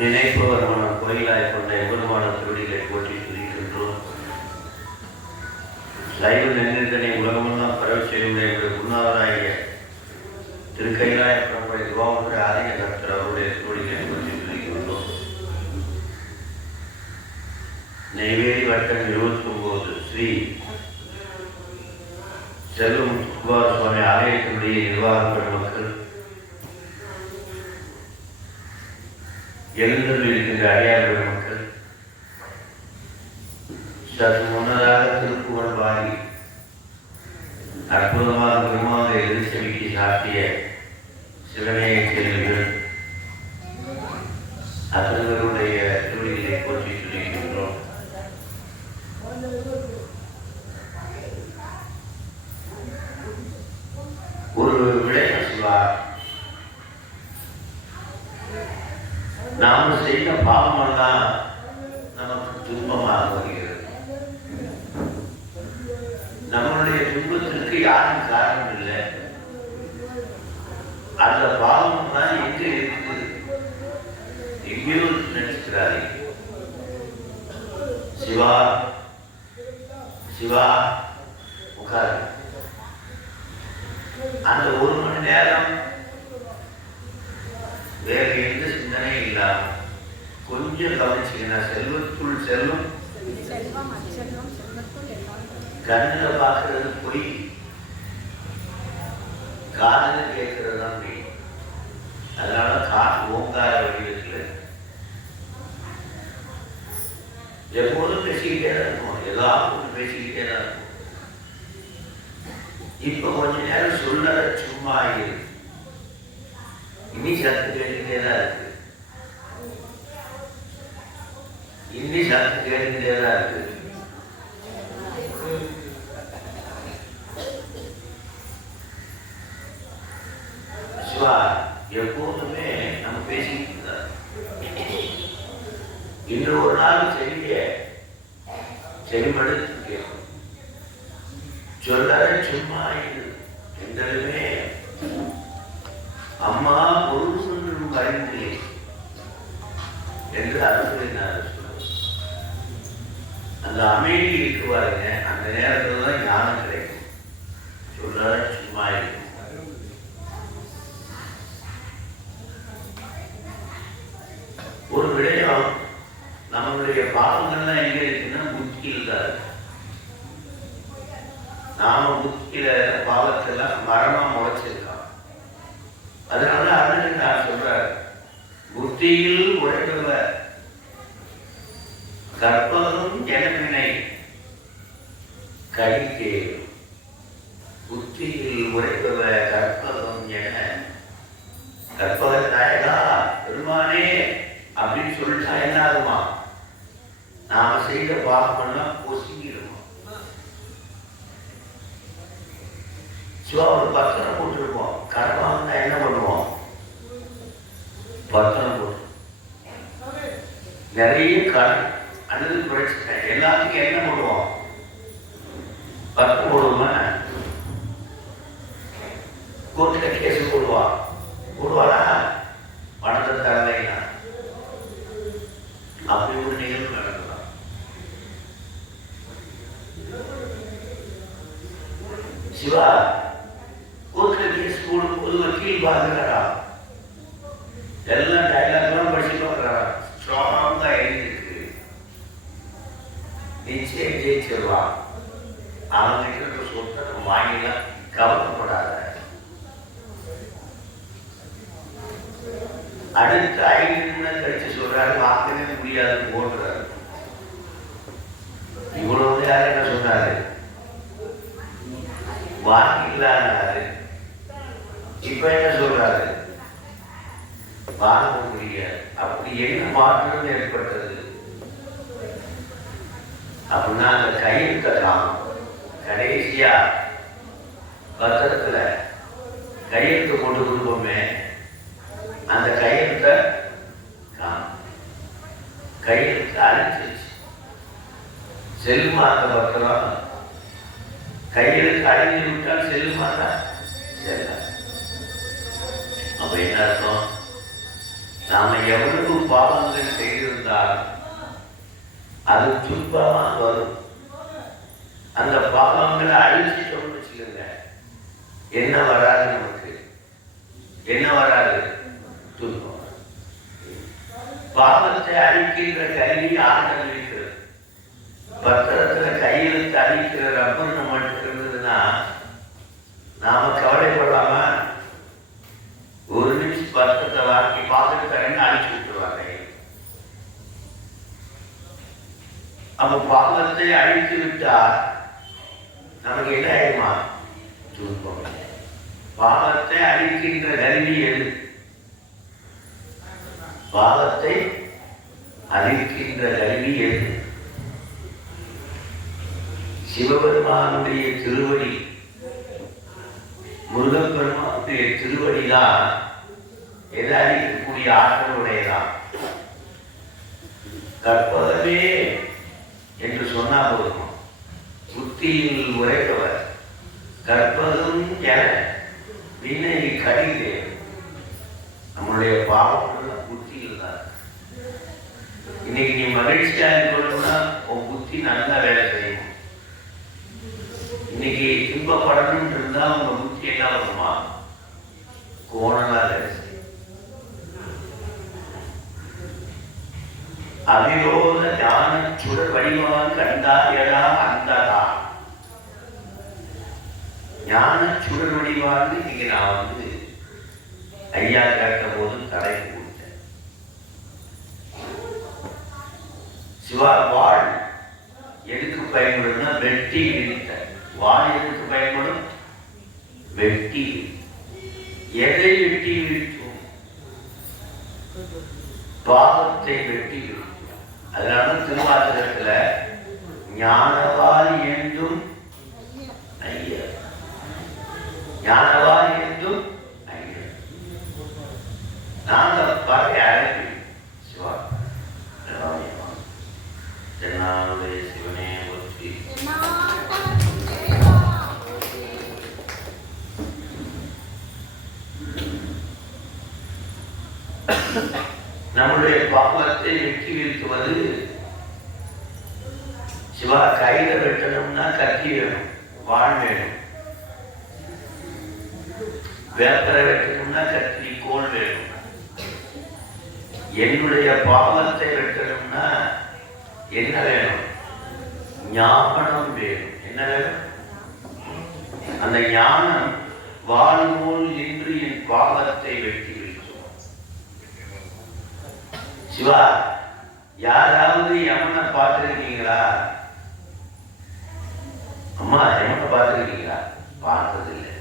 நினைப்பவர்மான கோயிலாய் கொண்ட எவ்வளவான திருடிகளை போற்றி சொல்லிக்கின்றோம். சைவ நெஞ்சினை உலகமெல்லாம் பரவ செய்யுடைய குருநாதராகிய திருக்கைலாய பரம்பரை துவாமுறை ஆதிக கர்த்தர் அவருடைய திருடிகளை போற்றி சொல்லிக்கின்றோம். நெய்வேலி வட்டம் 29 ஸ்ரீ செல்வம் குமார சுவாமி ஆலயத்தினுடைய நிர்வாக பெருமக்கள், எழுந்தருள் இருக்கின்ற அடியார் பெருமக்கள், சற்று முன்னதாக திருப்புகழ் பாடி அற்புதமாக பெருமாக எதிர்செவிக்கு சாத்திய சிவனைய செல்விகள் அத்தனைவருடைய திருவிழிகளை போற்றி சொல்லியிருக்கின்றோம். ஒரு விடயம் சொல்வார், நாம் செய்த பாவமெல்லாம் நமக்கு துன்பமாக வருகிறது. நம்மளுடைய துன்பத்திற்கு யாரும் காரணம் இல்லை. அந்த பாவம் தான் எங்க இருக்குது, எங்கேயோ நினைச்சுக்கிறாரு. சிவா சிவா உட்காரு. அந்த 1 மணி நேரம் வேற எந்த சிந்தனையும் இல்லாம கொஞ்சம் கவனிச்சீங்கன்னா செல்வத்துள் செல்வம், கண்ணில் பார்க்கறது பொய், காதில் கேட்கறது தான் பொய். அதனால காசு ஓங்கார வடிவத்தில் எப்போதும் பேசிக்கிட்டே தான் இருக்கும், ஏதாவது ஒன்று பேசிக்கிட்டே தான் இருக்கும். இப்ப கொஞ்ச நேரம் சொல்ல சும்மா இரு, இனி சத்து கேட்டுக்கிட்டே தான் இருக்கு, இனி சத்து கேட்டுக்கிட்டே தான் இருக்கு. சிவா எப்போதுமே நம்ம பேசிக்கிட்டு இருந்தார். இன்று ஒரு நாள் செவிமடுத்து சொல்ல சும்மா இரு என்றாலுமே அம்மா பொருள் ஒன்றும் பயனில்லை என்று அருள்னார். அந்த அமைதி இருக்குவாருங்க, அந்த நேரத்தில் தான் ஞானம் கிடைக்கும். சொல்ற சும்மா இருக்கும். ஒரு விடயம், நம்மளுடைய பாவங்கள்லாம் எங்க இருக்குன்னா புத்தியில் தான் இருக்கு. நாம புத்தியில பாவத்தெல்லாம் மரமா முளைச்சிருக்கோம். அதனால அருணன் நான் சொல்றார், புத்தியில் உழைப்பவர் கற்பதும் எனவினை கழித்தே. புத்தியில் உழைப்பவர் கற்பதும் என கற்பவர் தாயகா பெருமானே அப்படின்னு சொல்லிட்டா என்ன ஆகுமா, நாம செய்த பாவமெல்லாம் பொசுங்கிடுமா. சிவா ஒரு பத்திரம் போட்டுருப்போம், கர்ப்பம் வந்தா என்ன பண்ணுவோம், பத்திரம் போட்டு நிறைய கடன் அல்லது பிரச்சனை எல்லாத்துக்கும் என்ன பண்ணுவோம், பத்திரம் போடுவோமா, கோர்ட்டுல கேஸ் போடுவாரா பணத்தை தரலைன்னா. அப்படி ஒரு நிகழ்வு நடக்கலாம். சிவா கோர்ட்ல கேஸ் போடும்போது வக்கீல் பாக்குறாரா, எல்லாம் டைலாக்லாம் படிச்சு பார்க்கறாரா, ஸ்ட்ராங்கா எழுதிருக்கு, நிச்சயம் ஜெயிச்சிருவா, அவன் கிட்ட சொத்தை வாங்கிலாம் கவலைப்படாத. அடுத்த அடுத்து 5 நிமிடம் கழிச்சு சொல்றாரு வாங்கவே முடியாது போடுறாரு. இவ்வளவு யார் என்ன சொன்னாரு? வாங்கிக்கலான்னாரு. இப்ப என்ன சொல்றாரு? வாங்க முடியாது. அப்படி என்ன மாற்றம் ஏற்பட்டது அப்படின்னா அந்த கையெழுத்தலாம் கடைசியா பத்திரத்துல கையெழுத்து கொண்டு கொடுப்போமே, அந்த கையெழுத்தை கையெழுத்து அழிச்சிருச்சு. செல்லுமா அந்த பத்திரம்? கையெழுத்து அழிஞ்சு விட்டால் செல்லுமா தான் செல்ல. அப்ப என்ன அர்த்தம்? நாம எவ்வளவு பாவங்கள் செய்திருந்தால் அது துன்பமா வரும். அந்த பாவங்களை அழிச்சிட்டோம்னு வச்சுக்கோங்க, என்ன வராது? நமக்கு என்ன வராது? துன்பம். பாவத்தை அழிக்கின்ற கல்வி ஆண்டல் இருக்கிறது. பத்திரத்துல கையெழுத்து அழிக்கிற ரப்பர் நம்மகிட்ட இருந்ததுன்னா நாம கவலைப்படலாம? ஒரு நிமிஷம் பத்திரத்தை வாங்கி பார்த்துட்டு தரேன்னு அழிச்சு விட்டுருவாங்க. அப்ப பாவத்தை அழித்து விட்டால் நமக்கு என்ன ஆயிடுமா? துன்பம். பாவத்தை அழிக்கின்ற கருவி எது? பாவத்தை அழிக்கின்ற கருவி எது? சிவபெருமானுடைய திருவடி, முருகப்பெருமானுடைய திருவடிதான் எதை அழிக்கக்கூடிய ஆற்றலுடையதான். கற்பகமே என்று சொன்னா போதும், புத்தியில் உரைப்பவர் கற்பகம் என வினை கடிதே. நம்மளுடைய பாவம் புத்தியில் தான். இன்னைக்கு நீ மகிழ்ச்சியா இருக்கணும்னா உன் புத்தி நல்லா வேலை செய்யும். இன்னைக்கு துன்பப்படணும் இருந்தா உங்க புத்தி என்ன வருமா? கோணலா வேலை செய்யும். அபிரோத ஞான சுடர் வடிவான் கண்டாயடா அந்ததா. ஞான சுடர் வடிவான்னு இங்க நான் ஐயா கேட்ட போது தடை கொடுத்தேன். சிவா வாழ் எதுக்கு பயன்படும்னா வெட்டி விரித்த. வாழ் எதுக்கு பயன்படும்? வெட்டி. எதை வெட்டி விரிக்கும்? பாவத்தை வெட்டி விரிக்கும். அதனால திருவாசகத்துல ஞானவாள் என்றும் ஐயர், ஞானவாள் என்றும் ஐயர். நாங்க பாருங்க அழகு சிவா தென்னாவுடைய சிவனே ஒற்றி. நம்முடைய பாவத்தை வெட்டி வீழ்த்துவது சிவா. கையில வெட்டணும்னா கத்தி வேணும், வாழ் வேணும். வேப்பரை வெட்டணும்னா கத்திரி கோல் வேணும். என்னுடைய பாவத்தை வெட்டணும்னா என்ன வேணும்? ஞானம் வேணும். என்ன வேணும்? அந்த ஞானம் வாழ்வோல் என்று என் பாவத்தை வெட்டி வீழ்த்துவோம். சிவா, யாராவது யமனை பார்த்திருக்கீங்களா? அம்மா யமனை பார்த்திருக்கீங்களா? பார்த்ததில்லை.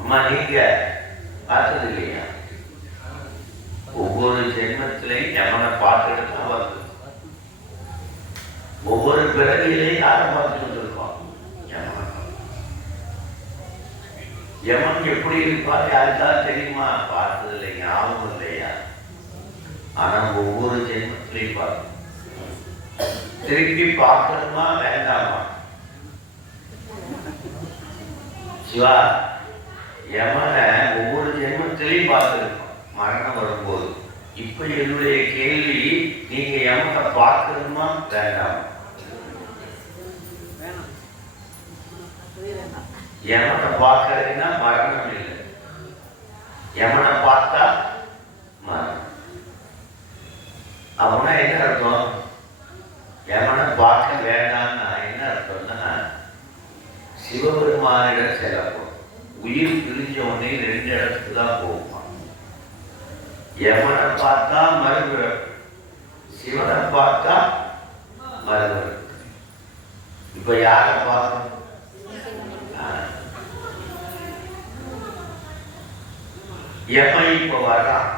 அம்மா நீங்க பார்த்தது இல்லையா? ஒவ்வொரு ஜென்மத்திலையும் யமனை பார்த்துட்டு தான் வருது. ஒவ்வொரு பிறவியிலையும் யாரை பார்த்துட்டு இருக்கோம்? யமன் எப்படி இருப்பார் யாருக்காவது தெரியுமா? பார்த்ததில்லை, ஞாபகம் இல்லையா? ஆனா ஒவ்வொரு ஜென்மத்திலையும் பார்க்கணும். திருப்பி பார்க்கணுமா வேண்டாமா? சிவா, யமனை ஒவ்வொரு ஜென்மத்திலையும் பார்த்துருக்கோம் மரணம் வரும்போது. இப்ப என்னுடைய கேள்வி, நீங்க யமனை பார்க்கணுமா வேண்டாமா? யமனை பார்க்கறதுன்னா மரணம் இல்லை, யமனை பார்த்தா மரணம். அப்படின்னா என்ன அர்த்தம்? யமனை பார்க்க வேண்டாம்னா என்ன அர்த்தம்னா சிவபெருமானிடம் செல்லப்படும். உயிர் பிரிஞ்ச உடனே 2 இடத்துக்கு தான் போகும். யமனை பார்த்தா மறுபிறப்பு, சிவனை பார்த்தா மறுபிறப்பு. இப்ப யாரை பார்க்கணும்? யமன் இப்ப வர்றான்,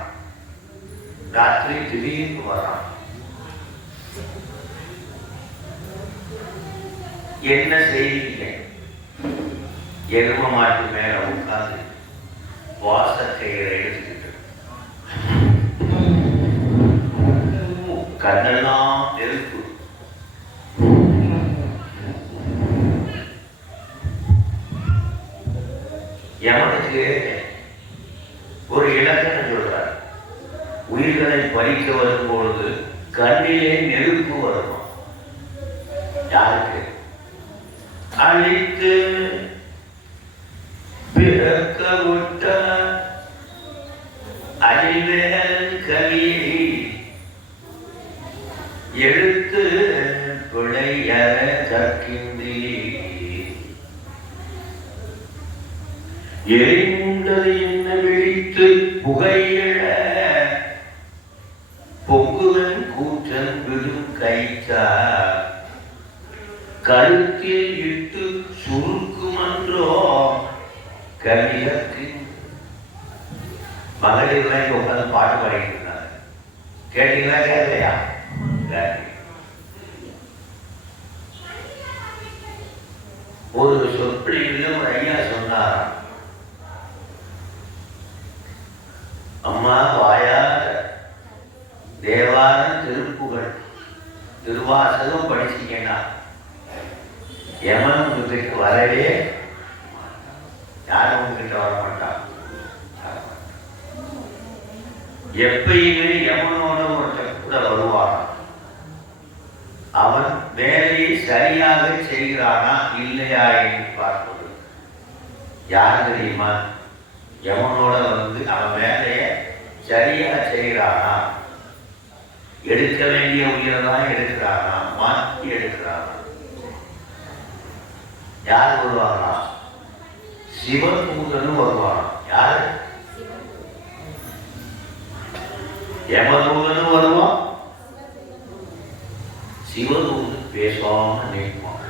ராத்திரி திடீர்னு வர்றான். என்ன செய்வீங்க? எரும மாட்டு மேல உட்கார்ந்து வாசக்கயிறை எடுத்துக்கிட்டு கண்ணெல்லாம் நெருப்பு. யமனுக்கு ஒரு இலக்கணம் சொல்றார். உயிர்களை பறிக்க வரும்பொழுது கண்ணிலே நெருப்பு வரணும். யாருக்கு? அழித்து பிறக்க விட்ட அழிவேல் கவியை எடுத்து பிழையற கற்கின்றி எரிமுண்டது என்ன விழித்து புகையிழ பொங்குவன் கூற்றன் விடும் கைச்சார் கழுத்தில் இட்டு சுருக்குமன்றோ கவியற்கு. மகளிர் உட்காந்து பாட்டு பாடிட்டு இருந்தாங்க. கேட்டீங்களா? கேட்கலையா? ஒரு சொற்பொழிவில் ஒரு ஐயா சொன்னார், அம்மா வாயார தேவாரம் திருப்புகழ் திருவாசகம் படிச்சீங்கன்னா யமன் உங்ககிட்ட வரவே, யாரும் உங்ககிட்ட வரமாட்டான். எப்பயுமே யமனோட ஒருத்தர் கூட வருவான். அவன் வேலையை சரியாக செய்கிறானா இல்லையா என்று பார்ப்பது. யார் தெரியுமா? யமனோட வந்து அவன் வேலையை சரியா செய்கிறானா, எடுக்க வேண்டிய உயிரெல்லாம் எடுக்கிறானா, மாற்றி எடுக்கிறானா. யார் வருவாங்களா? சிவதூதன் வருவானா. யாரு? யமதூதன் வருவான், சிவதூதன் பேசாம நிற்பான்.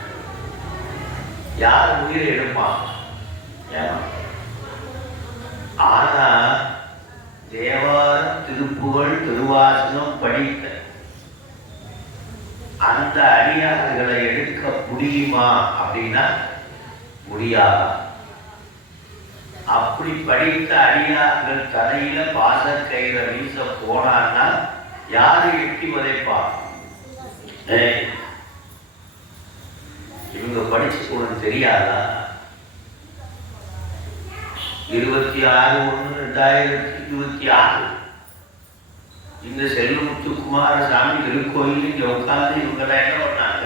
யார் உயிரை எடுப்பான்? ஆனா தேவாரம் திருப்புகழ் திருவாசகம் படித்த அந்த அடியார்களை எடுக்க முடியுமா அப்படின்னா முடியாதா. அப்படி படித்த அடியார்கள் தலையில பாசக்கயிறை வீச போனான்னா யாரு எட்டி வதைப்பா? இவங்க படிச்சு உனக்கு தெரியாதா? 26/1/2026 இந்த செல்வமுத்து குமாரசாமி திருக்கோயில் இங்க உட்கார்ந்து இவங்கெல்லாம் என்ன பண்ணாங்க?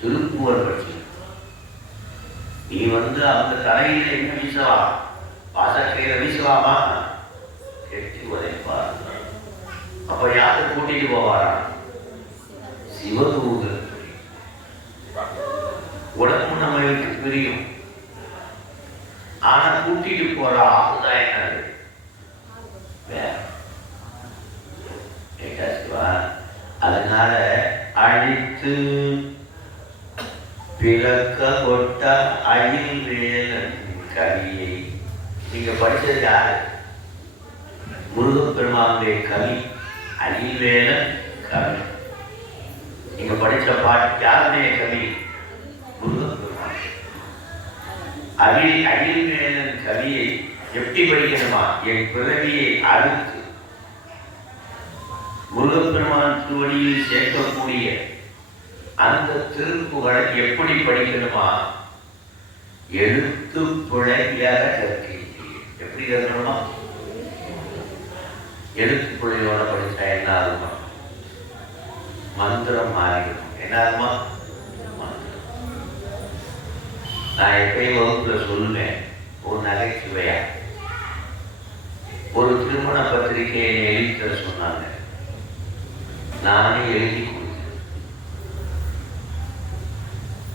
திருப்புவர் படிச்சு. நீ வந்து அவங்க தலையில என்ன வீசலாம்? பாசக்கயிறை வீசலாமா? கெட்டி உதைப்பார். அப்ப யாரு கூட்டிட்டு போவாரா? சிவதூதன். உடம்பு நம்மளுக்கு பிரியும், ஆனா கூட்டிட்டு போற ஆகுதான் என்னது? அதனால அழித்து பிறக்க கொட்ட அயில் வேலன் கவியை. நீங்க படிச்சது யாரு? முருகப்பெருமானுடைய கவி அயில் வேலன் கவி. நீங்க படிச்ச பாட்டு யாருடைய கவி? முருகப்பெருமான். அயில் வேலன் கவியை எப்படி படிக்கணுமா? என் பிறவியை அறுத்து முருகப்பெருமான் திருவடியில் சேர்க்கக்கூடிய அந்த திருப்புகளை எப்படி படிக்கணுமா? எழுத்து பிழையாக கற்கின்றீர்கள். எப்படி கற்கணுமா? எழுத்து பிழையோட படிச்சா என்ன ஆகுமா? மந்திரம் மாறிடும். என்ன ஆகுமா? நான் எப்பயும் வகுப்புல சொல்லுவேன், ஒரு நகைச்சுவையா. ஒரு திருமண பத்திரிகையை எழுதி சொன்னாங்க. நானே எழுதி கொடுத்தேன்.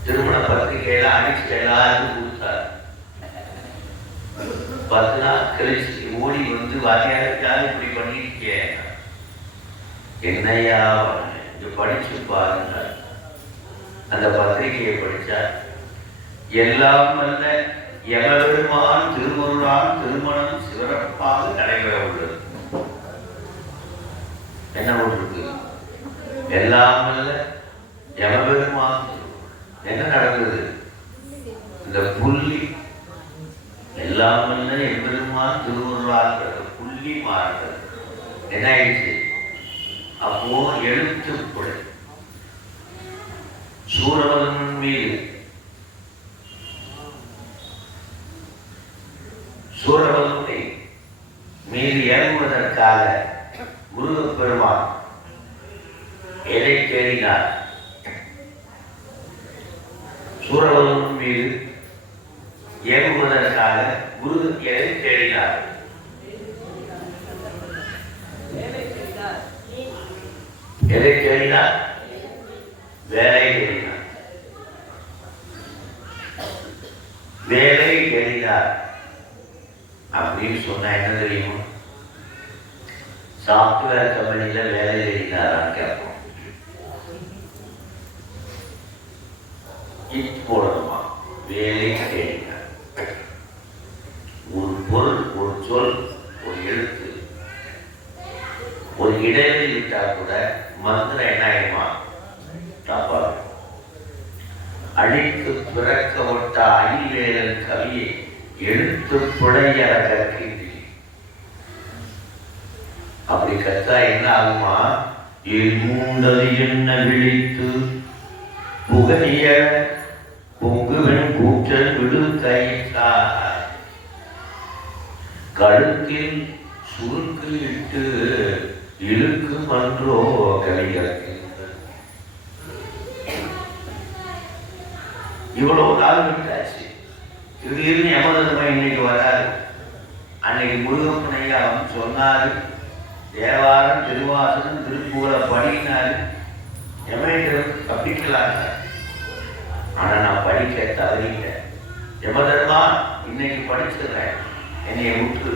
திருமண பத்திரிகையில அடிச்சு எல்லாருக்கும் கொடுத்தார். 10 நாள் கழிச்சு ஓடி வந்து வாத்தியாருக்காக இப்படி பண்ணிருக்கேன். என்னையா இங்க படிச்சு பாருங்க. அந்த பத்திரிகையை படிச்சா எல்லாம் அல்ல எமபெருமான் திருமுருகான் திருமணம் சிறப்பாக நடைபெற உள்ளது. என்ன ஒன்று எல்லாம் அல்ல எமபெருமான் என்ன நடந்தது? இந்த புள்ளி எல்லாம் அல்ல எம்பெருமான் திருமுருகான் புள்ளி மாறுறது என்ன ஆயிடுச்சு? அப்போ எழுத்துப்பொருள் சூரபதமன் மீது சூரபதத்தை மீது இறங்குவதற்காக முருகப்பெருமான் எதை தேடினார்? சூரபதமன் மீது இறங்குவதற்காக முருகன் எதை தேடினார்? எதை தேடினார்? வேலை தேடினார். வேலை தேடினார் அப்படின்னு சொன்னா என்ன தெரியுமா? சாப்ட்வேர் கம்பெனியில வேலை தேடினாரான்னு கேட்போம். போடணுமா? வேலை தேடினார். ஒரு பொருள், ஒரு சொல், ஒரு எழுத்து, ஒரு இடைவெளி விட்டா கூட மந்திரம் என்ன ஆயிடுமா? தப்பா. அழித்து பிறக்க விட்ட அயில்வேலன் கவியை எழுத்து புழையற கற்கின்றி. அப்படி கத்தா என்ன ஆகுமா? மூண்டது என்ன விழித்து புகழிய பொங்குவன் கூற்றல் விடு கைத்தார் கழுத்தில் சுருக்கு இட்டு இழுக்கு மன்றோ கலிகற்கு. இவ்வளவு காலம் விட்டாச்சு. திடீர்னு யமதர்மன் இன்னைக்கு வராது. அன்னைக்கு முருகப்பனையா அவன் சொன்னாரு, தேவாரம் திருவாசனம் திருப்பூரை படினாரு. யமேந்திரன் தப்பிக்கலாங்க. ஆனா நான் படிக்க தவறிட்டேன். யமதர்மா இன்னைக்கு படிச்சிடுறேன், என்னைய விட்டு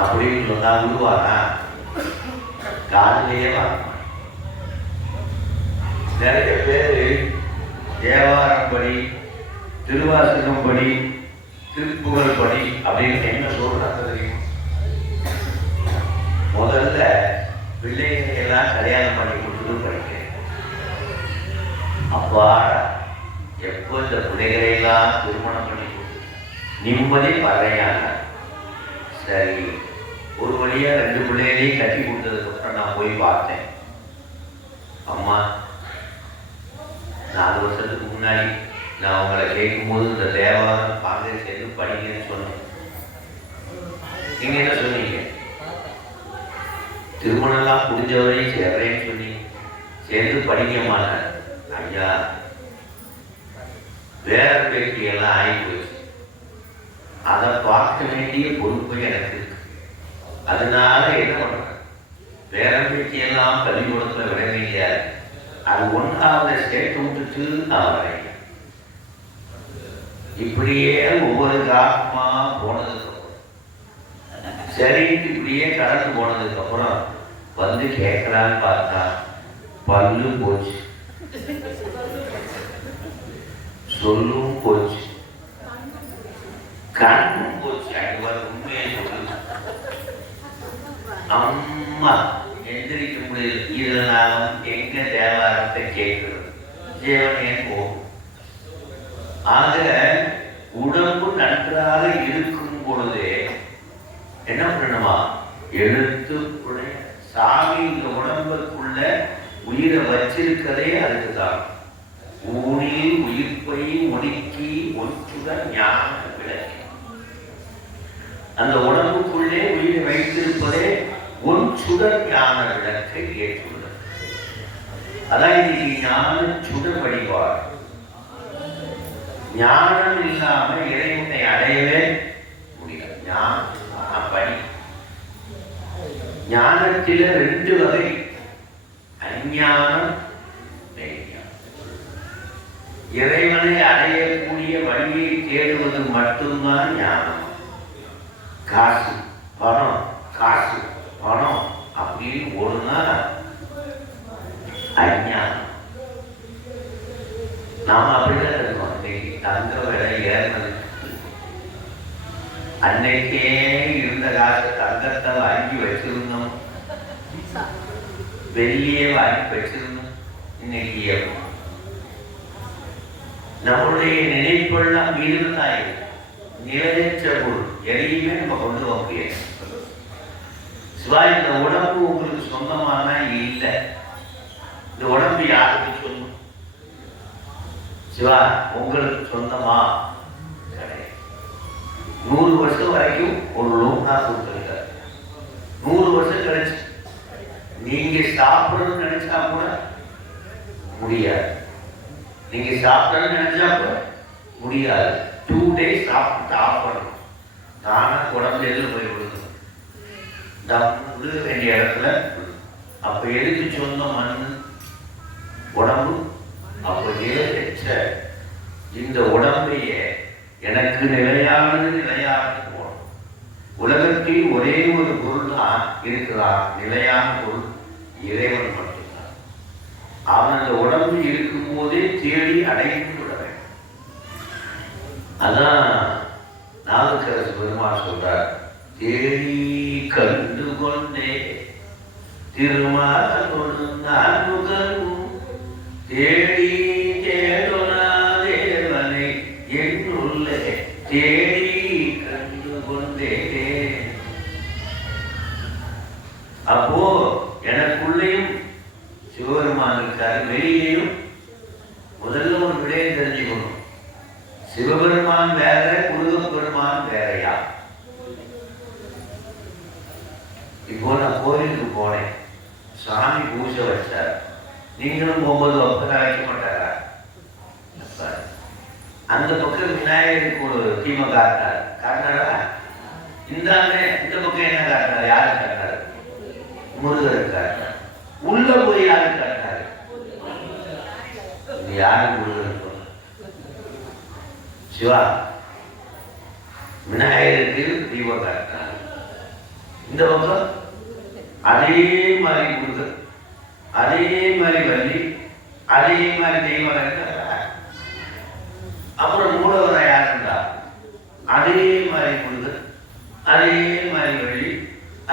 அப்படின்னு சொன்னா விடுவானா? காலையிலேயே வரணும். நிறைய பேரு தேவாரம் படி, திருவாசகம் படி, திருப்புகழ் படி அப்படின்னு என்ன சொல்றாங்க தெரியும்? முதல்ல பிள்ளைகளை எல்லாம் கல்யாணம் பண்ணி கொடுத்துட்டு படிக்கிறேன். அப்பா எப்போ இந்த பிள்ளைகளை எல்லாம் திருமணம் பண்ணி கொடுத்து நிம்மதி பறையாங்க. சரி, ஒரு வழியா 2 பிள்ளைகளையும் கட்டி கொடுத்ததுக்கு அப்புறம் நான் போய் பார்த்தேன். அம்மா, 4 வருஷத்துக்கு முன்னாடி நான் உங்களை கேட்கும்போது இந்த தேவாரம் பாங்க சேர்ந்து படிங்கன்னு சொன்னேன். நீங்க என்ன சொன்னீங்க? திருமணம்லாம் புரிஞ்சவரையும் சேர்றேன்னு சொன்னீங்க. சேர்ந்து படிக்கமான ஐயா, வேற பேட்டியெல்லாம் ஆகி போச்சு. அதை பார்க்க வேண்டிய பொறுப்பு எனக்கு இருக்கு. அதனால என்ன பண்றேன்? வேற பேட்டியெல்லாம் பள்ளிக்கூடத்துல விட வேண்டியாது. அது 1வது சேர்த்து விட்டுட்டு நான் வரேன். இப்படியே ஒவ்வொரு காலமா போனதுக்கு அப்புறம், சரி இப்படியே கடந்து போனதுக்கு அப்புறம் வந்து கேட்கலான்னு பார்த்தா பல்லு போச்சு, சொல்லும் போச்சு, கண்ணும் போச்சு. அது உண்மையை சொல்லு. அம்மா எந்திரிக்க முடியல. இதனால எங்க தேவாரத்தை கேட்கிறது? ஜீவனே போகும். ஆக உடம்பு நன்றாக இருக்கும் பொழுதே என்ன பண்ணணுமா? எழுத்து சாமி இந்த உடம்புக்குள்ள உயிரை வச்சிருக்கதே அதுக்குதான். ஊனில் உயிர்ப்பை ஒடுக்கி ஒற்றுடன் ஞான விளக்கி. அந்த உடம்புக்குள்ளே உயிரை வைத்திருப்பதே ஒன் சுடர் ஞான விளக்கை ஏற்றுள்ளது. அதான் இன்னைக்கு ஞான சுடர் வழிபாடு. ஞானம் இல்லாம இறைவனை அடையவே முடியாது. ஞானம் படி. ஞானத்தில 2 வகை, அஞ்ஞானம், மெய்ஞானம். இறைவனை அடையக்கூடிய வழியை தேடுவது மட்டும்தான் ஞானம். காசு பணம் காசு பணம் அப்படின்னு ஓடுனா அஞ்ஞானம். நாம அப்படிதான் இருக்கோம். இன்னைக்கு தங்க விலை ஏறினது. அன்னைக்கே இருந்த காசு தங்கத்தை வாங்கி வச்சிருந்தோம், வெள்ளியே வாங்கி வச்சிருந்தோம். இன்னைக்கு நம்மளுடைய நினைப்பெல்லாம் வீடுதான் நிலையற்ற பொருள். எதையுமே நம்ம கொண்டு போக முடியாது. சிவா, இந்த உடம்பு உங்களுக்கு சொந்தமான இல்லை. இந்த உடம்பு யாருக்கு சொந்தம்? சிவா, உங்களுக்கு சொந்தமா? கிடையாது. 100 வருஷம் வரைக்கும் ஒரு லோகா கொடுத்துருக்காரு. 100 வருஷம் கழிச்சு நீங்க சாப்பிடணும்னு நினைச்சா கூட முடியாது. நீங்க சாப்பிடணும்னு நினைச்சா கூட முடியாது. 2 days சாப்பிட்டு ஆஃப் பண்ணணும். நானா உடம்புல எதில் போய் விழுகணும், விழுக வேண்டிய இடத்துல. அப்ப எதுக்கு சொந்தம் மண் உடம்பு? அப்ப நிலையற்ற இந்த உடம்பைய எனக்கு நிலையானது நிலையானது போகணும். உலகத்தில் ஒரே ஒரு பொருள் தான் இருக்கிறார், நிலையான பொருள், இறைவன் மட்டும்தான். அவன் அந்த உடம்பு இருக்கும் போதே தேடி அடைந்து விட வேண்டும். அதான் நாவுக்கரசு பெருமாள் சொல்றார், தேடி கண்டு கொண்டே திருமாலோடு நான்முகனும் தேடி தேடுனா தேவனை என்னுள்ளே தேடி கண்டு கொண்டே. அப்போ எனக்குள்ளேயும் சிவபெருமான் இருக்காரு, வெளியிலையும். முதல்ல ஒரு விடையை தெரிஞ்சுக்கணும். சிவபெருமான் வேற, முருகப்பெருமான் வேறையா? இப்போ நான் கோயிலுக்கு போனேன், சாமி பூஜை வச்சார். நீங்களும் போகும்போது ஒப்பனை வைக்க மாட்டாரா? அந்த பக்கம் விநாயகருக்கு ஒரு தீமை காட்டினாரா? இந்தாங்க இந்த பக்கம் என்ன காட்டினார்? யாரு காட்டினாரு? முருகருக்கு காட்டினார். உள்ள போய் யாரு காட்டினாரு? இது யாரு? முருகருக்கு. சிவா விநாயகருக்கு தீபம் காட்டினார். இந்த பக்கம் அதே மாதிரி முருகன், அதே மாதிரி வள்ளி, அதே மாதிரி தெய்வம் இருக்கிற. அப்புறம் மூலவரை யாருந்தா அதே மாதிரி முருகன், அதே மாதிரி வள்ளி,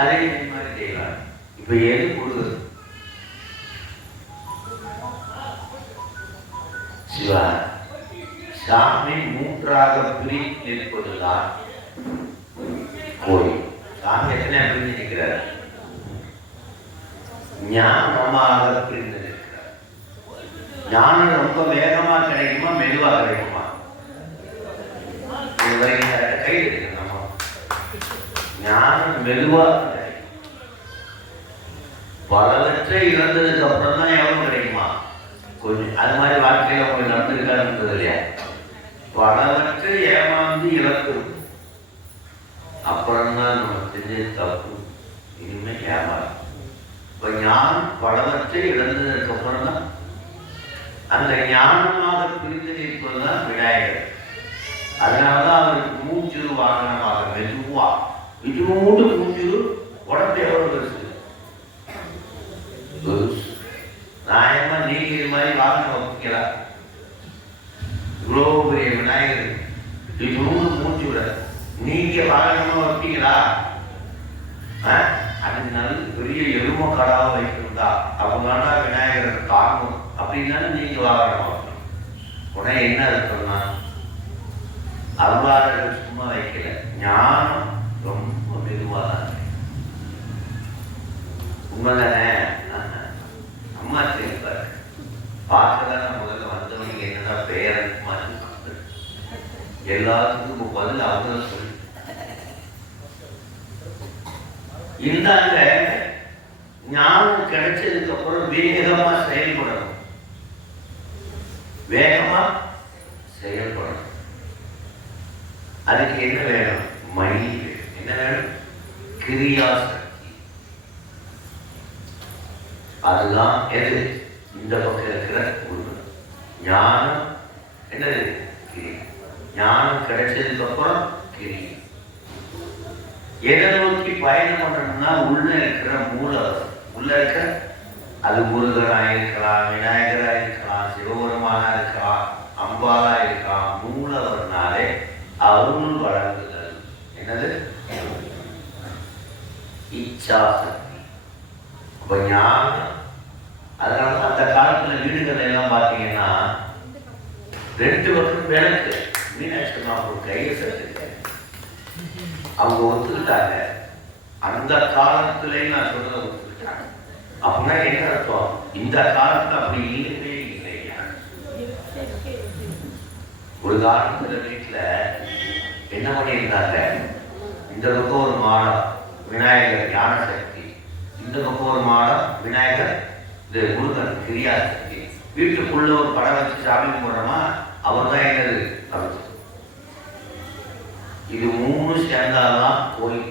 அதே மாதிரி தெய்வம். இப்ப எது முருகன்? சிவா, சாமி மூன்றாக பிரித்து நிற்பதுதான் கோயில். சாமி எத்தனை பிரிந்து நிற்கிறார்? ஞானமாக பிரிந்து நிற்கிறார். ஞானம் ரொம்ப வேகமா கிடைக்குமா, மெதுவா கிடைக்குமா? கை நம்ம ஞானம் மெதுவா கிடைக்கும். பலவற்றை இழந்ததுக்கு அப்புறம் தான் எவ்வளவு கிடைக்குமா? கொஞ்சம். அது மாதிரி வாழ்க்கையில உங்களுக்கு நடந்திருக்காது இல்லையா? பலவற்றை ஏமாந்து இழந்துரும். அப்புறம்தான் நம்ம செஞ்ச தப்பு இனிமே ஏமாறும். இப்ப ஞானம் பலவற்றை இழந்ததற்கு அப்புறம் தான் அந்த ஞானமாக பிரிந்து நிற்பதுதான் விநாயகர். அதனாலதான் அவருக்கு மூஞ்சுரு வாகனமாக மெதுவா இதுமூண்டு மூஞ்சுரு. உடம்பு எவ்வளவு பெருசு? நியாயமா நீங்க இது மாதிரி வாகனம் வைக்கலாம்? இவ்வளவு பெரிய விநாயகர் இதுமூண்டு மூஞ்சுட நீங்க வாகனமா வைப்பீங்களா? அது நல்ல பெரிய எரும கடாவை வைக்கிறதா அவங்களாண்டா விநாயகரை தாங்கும் அப்படின்னாலும் நீங்க வாகனமா வைக்கணும். உடனே என்ன இருக்குன்னா அருளாளர்கள் சும்மா வைக்கல, ஞானம் ரொம்ப மெதுவாக. உண்மைதானே? அம்மா தெரிப்பாரு பார்க்கதான முதல்ல வந்தவங்க என்னதான் பேரன் மாதிரி எல்லாத்துக்கும் பதில் அவங்க சொல்லி இந்தாங்க. ஞானம் கிடைச்சதுக்கு அப்புறம் வேகமா செயல்படணும், வேகமா செயல்படணும். அதுக்கு என்ன வேணும்? மயில். என்ன வேணும்? கிரியாசக்தி. அதுதான் எது? இந்த பக்கம் இருக்கிற உண்மை. ஞானம் என்னது? கிரி. ஞானம் கிடைச்சதுக்கு அப்புறம் கிரி. எதை நோக்கி பயணம் பண்ணணும்னா உள்ள இருக்கிற மூளை, உள்ள இருக்கிற அது முருகனாக இருக்கலாம், விநாயகராக இருக்கலாம், சிவபெருமானா இருக்கலாம், அம்பாலா இருக்கலாம். மூலவர்னாலே அருள் வழங்குதல். என்னது? இச்சாசக்தி. அப்ப ஞானம். அதனால அந்த காலத்துல வீடுகள் எல்லாம் பார்த்தீங்கன்னா 2 பக்கம் விளக்கு. மீனாட்சி ஒரு கையை சத்துக்க அவங்க ஒத்துக்கிட்டாங்க. அந்த காலத்திலேயே நான் சொல்றத ஒத்துக்கிட்டாங்க. அப்படின்னா என்ன அர்த்தம்? இந்த காலத்துல அப்படி இல்லவே இல்லையா? ஒரு காலத்துல வீட்டுல என்ன பண்ணியிருந்தாங்க, இந்த பக்கம் ஒரு மாடம் விநாயகர் ஞான சக்தி, இந்த பக்கம் ஒரு மாடம் விநாயகர் இது முருகன் கிரியா சக்தி. வீட்டுக்குள்ள ஒரு படம் வச்சு சாமி கும்பிடுறோமா, அவர் தான் என்னது அமைச்சு. இது 3 சேர்ந்தால்தான் கோயில்.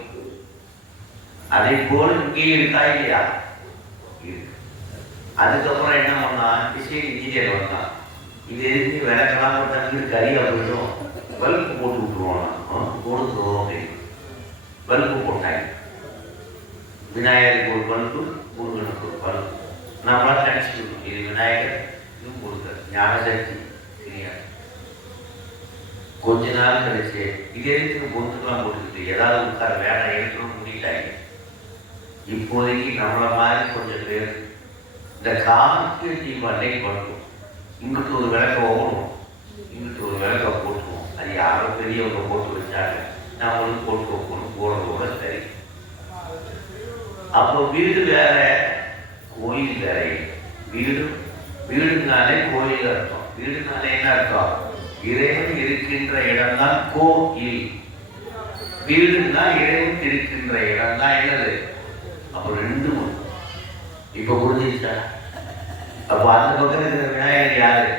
அதே போல இங்கே இருக்கா இல்லையா? இருக்கு. அதுக்கப்புறம் என்ன பண்ணா, டிசைன் இன்ஜினியர் வந்தான். இது எதுக்கு விளக்கெல்லாம் போட்டாங்க, கரியா போயிடும், பல்பு போட்டு விட்டுருவோம், கொடுத்துருவோம் அப்படின்னு பல்பு போட்டாங்க. விநாயகருக்கு ஒரு பல்பு, முருகனுக்கு ஒரு பல்பு. நம்மளா நினைச்சுக்கணும், இது விநாயகர், இது முருகன், ஞானசக்தி சரியா. கொஞ்ச நாள் கழிச்சு இது எதுக்கு பொந்துக்கெல்லாம் போட்டுக்கிட்டு ஏதாவது உட்கார வேலை எடுக்கணும்னு முடியிட்டாங்க. இப்போதைக்கு நம்மளை மாதிரி கொஞ்சம் பேர் இந்த காலத்துக்கு தீபாவளி பண்ணுவோம். இங்கிட்டு ஒரு விளக்க ஓடுவோம், இங்கிட்டு ஒரு விளக்க போட்டுவோம். அது யாரோ பெரியவங்க போட்டு வச்சாங்க, நம்மளும் போட்டு வைக்கணும், போடுறதோட சரி. அப்போ வீடு வேற, கோயில் வேற. வீடுனாலே கோயில் அர்த்தம். வீடுனாலே என்ன அர்த்தம்? இறைவன் இருக்கின்ற இடம் தான் கோயில். வீடுன்னா இறைவன் இருக்கின்ற இடம் தான் என்னது? அப்போ 2 இப்ப புரிஞ்சிச்சா? அப்ப அந்த பக்கம் இருக்கிற விநாயகர் யாரு?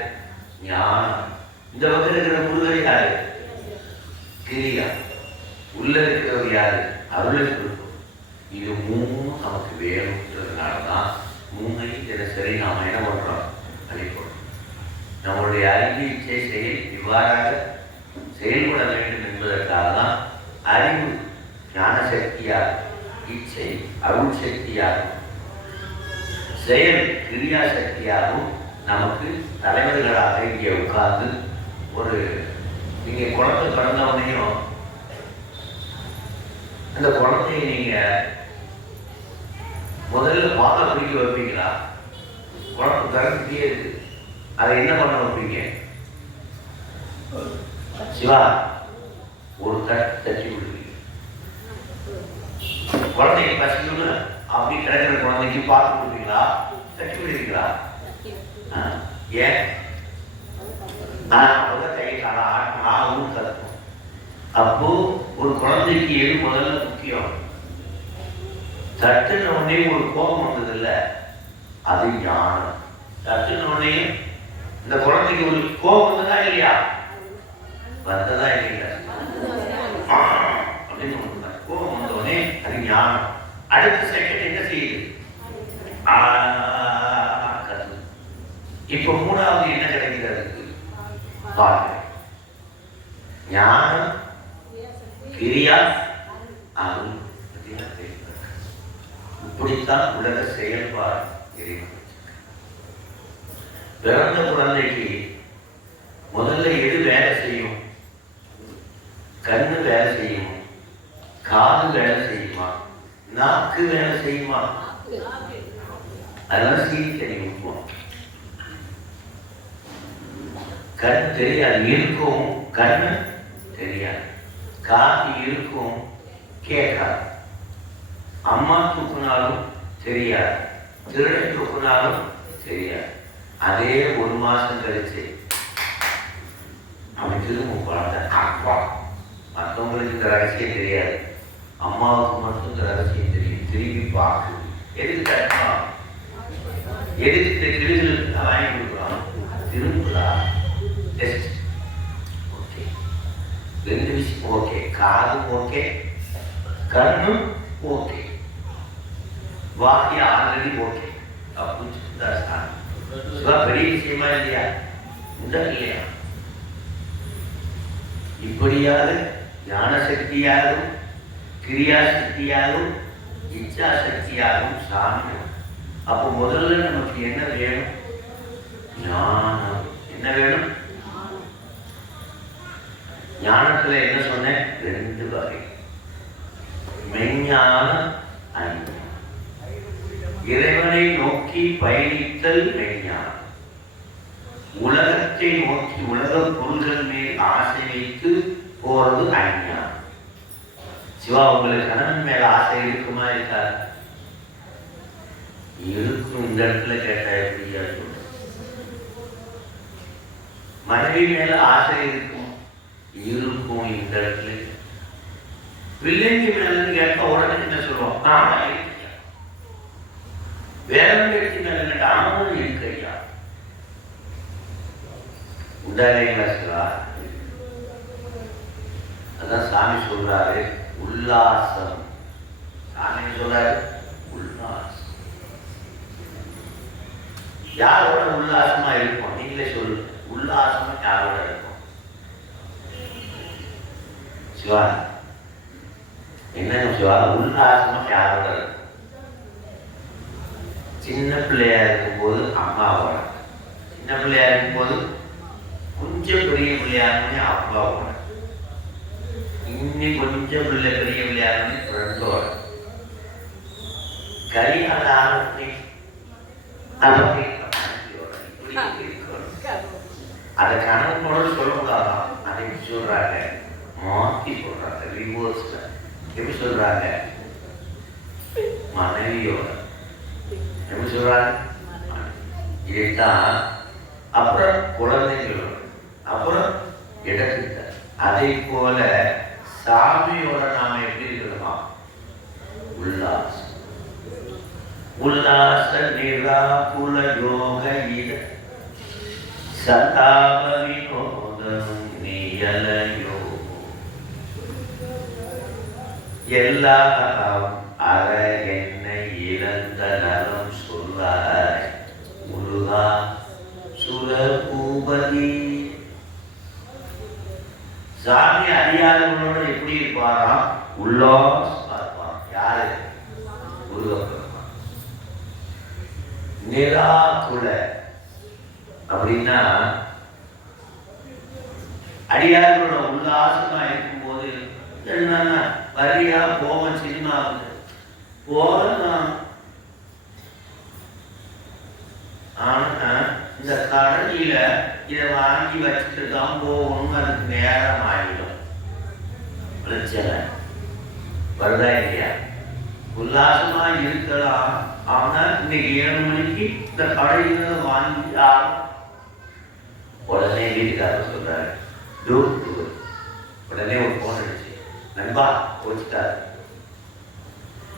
ஞானம். இந்த பக்கம் இருக்கிற முருகர் யாரு? கிரியா. உள்ள இருக்கிறவர் யாரு? அருள் கொடுக்கும். இது 3 நமக்கு வேணும்ன்றதுனாலதான் 3ஐயும் தினசரி நாம என்ன பண்றோம்? அளிப்போம். நம்மளுடைய அறிவு இச்சை செயல் இவ்வாறாக செயல்பட வேண்டும் என்பதற்காக தான் அறிவு ஞான சக்தியார், இச்சை அருள் சக்தியார், செயல் கிரியா சக்தியாகவும் நமக்கு தலைவர்களாக இங்கே உட்கார்ந்து ஒரு நீங்க குழந்தை பிறந்தவனையும் அந்த குழந்தைய நீங்க முதல்ல பாலை குடிக்க வைப்பீங்களா? குழந்தை பிறந்துட்டே இருக்கு, அதை என்ன பண்ண வைப்பீங்க? சிவா ஒரு தட்டி விடுவீங்க. குழந்தைக்கு பசிக்கணும்னு அப்படி கிடைக்கிற குழந்தைக்கு பார்த்து கொடுப்பீங்களா? தட்டி விடுவீங்களா? ஏன்? அப்பதான் கை கால ஆட்டும் கத்தும். அப்போ ஒரு குழந்தைக்கு எது முதல்ல முக்கியம்? தட்டுன உடனே ஒரு கோபம் வந்தது இல்ல, அது ஞானம். தட்டுன உடனே இந்த குழந்தைக்கு ஒரு கோபம் வந்ததா இல்லையா? வந்ததா இல்லையா? அப்படின்னு கோபம் வந்தோடனே அது ஞானம். அடுத்த செகண்ட் என்ன செய்யுது? இப்ப 3வது என்ன கிடைக்கிறது? பாருங்க, ஞானம் கிரியா அருள். இப்படித்தான் உலக செயல்பாடு. பிறந்த குழந்தைக்கு முதல்ல எது வேலை செய்யும்? கண்ணு வேலை செய்யும், காது வேலை செய்யுமா, நாக்கு வேலை செய்யுமா? அதெல்லாம் சீனி தண்ணி ஊற்றுவோம். கண் தெரியாது, இருக்கும் கண்ணு தெரியாது, காது இருக்கும் கேட்காது. அம்மா தூக்குனாலும் தெரியாது, திருடை தூக்குனாலும் தெரியாது. அதே 1 மாசம் கழிச்சு அவன் திரும்ப குழந்தை அப்பா. மற்றவங்களுக்கு இந்த ரகசியம் தெரியாது, அம்மாவுக்கு மட்டும் இந்த ரகசியம் தெரியும். திரும்பி பார்க்குது. எதுக்கு கட்டணும்? எதுக்கு இந்த கிளிகளுக்கு வாங்கி கொடுக்குறோம்? திரும்புதா? டெஸ்ட் ஓகே, 2 விஷயம் ஓகே. காதும் ஓகே, கண்ணும் ஓகே, வாக்கி ஆல்ரெடி ஓகே. பெரிய விஷயமா இல்லையா? இல்லையா? இப்படியாக ஞான சக்தியாகவும் கிரியா சக்தியாகவும் இச்சா சக்தியாகவும் சாமி. அப்போ முதல்ல நமக்கு என்ன வேணும்? ஞானம். என்ன வேணும்? ஞானத்துல என்ன சொன்னேன்? 2 வகை. மெஞ்ஞானம், அஞ்ஞானம். இறைவனை நோக்கி பயணித்தல் மெஞ்ஞானம். உலகத்தை நோக்கி உலக பொருள்கள் மேல் ஆசை வைத்து போறது அஞ்ஞானம். சிவா, உங்களுக்கு கணவன் மேல ஆசை இருக்குமா? இருக்காது? இருக்கும். இந்த இடத்துல கேட்டா எப்படியா சொல்ற? மனைவி மேல ஆசை இருக்கும். இருக்கும். இந்த இடத்துல பிள்ளைங்க மேல கேட்டா உடனே என்ன சொல்லுவோம்? ஆமா இருக்கையா. வேற பேச்சு மேல கேட்டா ஆமாம் இருக்கையா. உடனே சிவா. அதான் சாமி சொல்றாரு உல்லாசம். சாமி சொல்றாரு உல்லாசம். யாரோட உல்லாசமா இருக்கும்? நீங்களே சொல்லுங்க. உல்லாசமா யாரோட இருக்கும்? சிவா, என்னங்க சிவா, உல்லாசமா யாரோட இருக்கும்? சின்ன பிள்ளையா இருக்கும்போது அம்மாவோட, சின்ன பிள்ளையா இருக்கும்போது கொஞ்சம் பெரிய பிள்ளையாருமே அப்பாவோட, இன்னும் கொஞ்சம் பெரிய பிள்ளையாருமே ஃப்ரெண்டோட, கரியாத ஆரம்பி அதை கணவனோட சொல்லக்கூடாதான். அதை சொல்றாங்க, மாற்றி சொல்றாங்க, ரிவர்ஸ்ல. எப்படி சொல்றாங்க? மனைவியோட. எப்படி சொல்றாங்க? இதைத்தான். அப்புறம் குழந்தைகளோட, அப்புறம் இடத்துல. அதை போல சாமியோட நாம எப்படி இருக்கணுமா? உல்லாசம். உல்லாச நிராகுல யோக இத சதாப வினோதம் நியலயோ எல்லாம் அற என்னை இழந்த நலம் சொல்லாய் முருகா சுரபூபதி. சாமி அறியாதவனோட எப்படி இருப்பாராம்? உல்லாசமா இருப்பான். யாரு? முருகப்பெருமான். நிராகுல அப்படின்னா அடியாரோட உல்லாசமா இருக்கும்போது என்னன்னா வரியா போவோம், சினிமாவுக்கு போகலாம். ஆனா இந்த கடலில இதை வாங்கி வச்சுட்டு தான் போகணும். அதுக்கு நேரம் ஆகிடும். பிரச்சனை வருதா இல்லையா? உல்லாசமா இருக்கலாம். ஆனா இன்னைக்கு 7 மணிக்கு இந்த கடையில வாங்கி உடனே வீட்டுக்காரர் சொல்றாரு உடனே ஒரு போன் அடிச்சு, நண்பா போச்சுட்டாரு,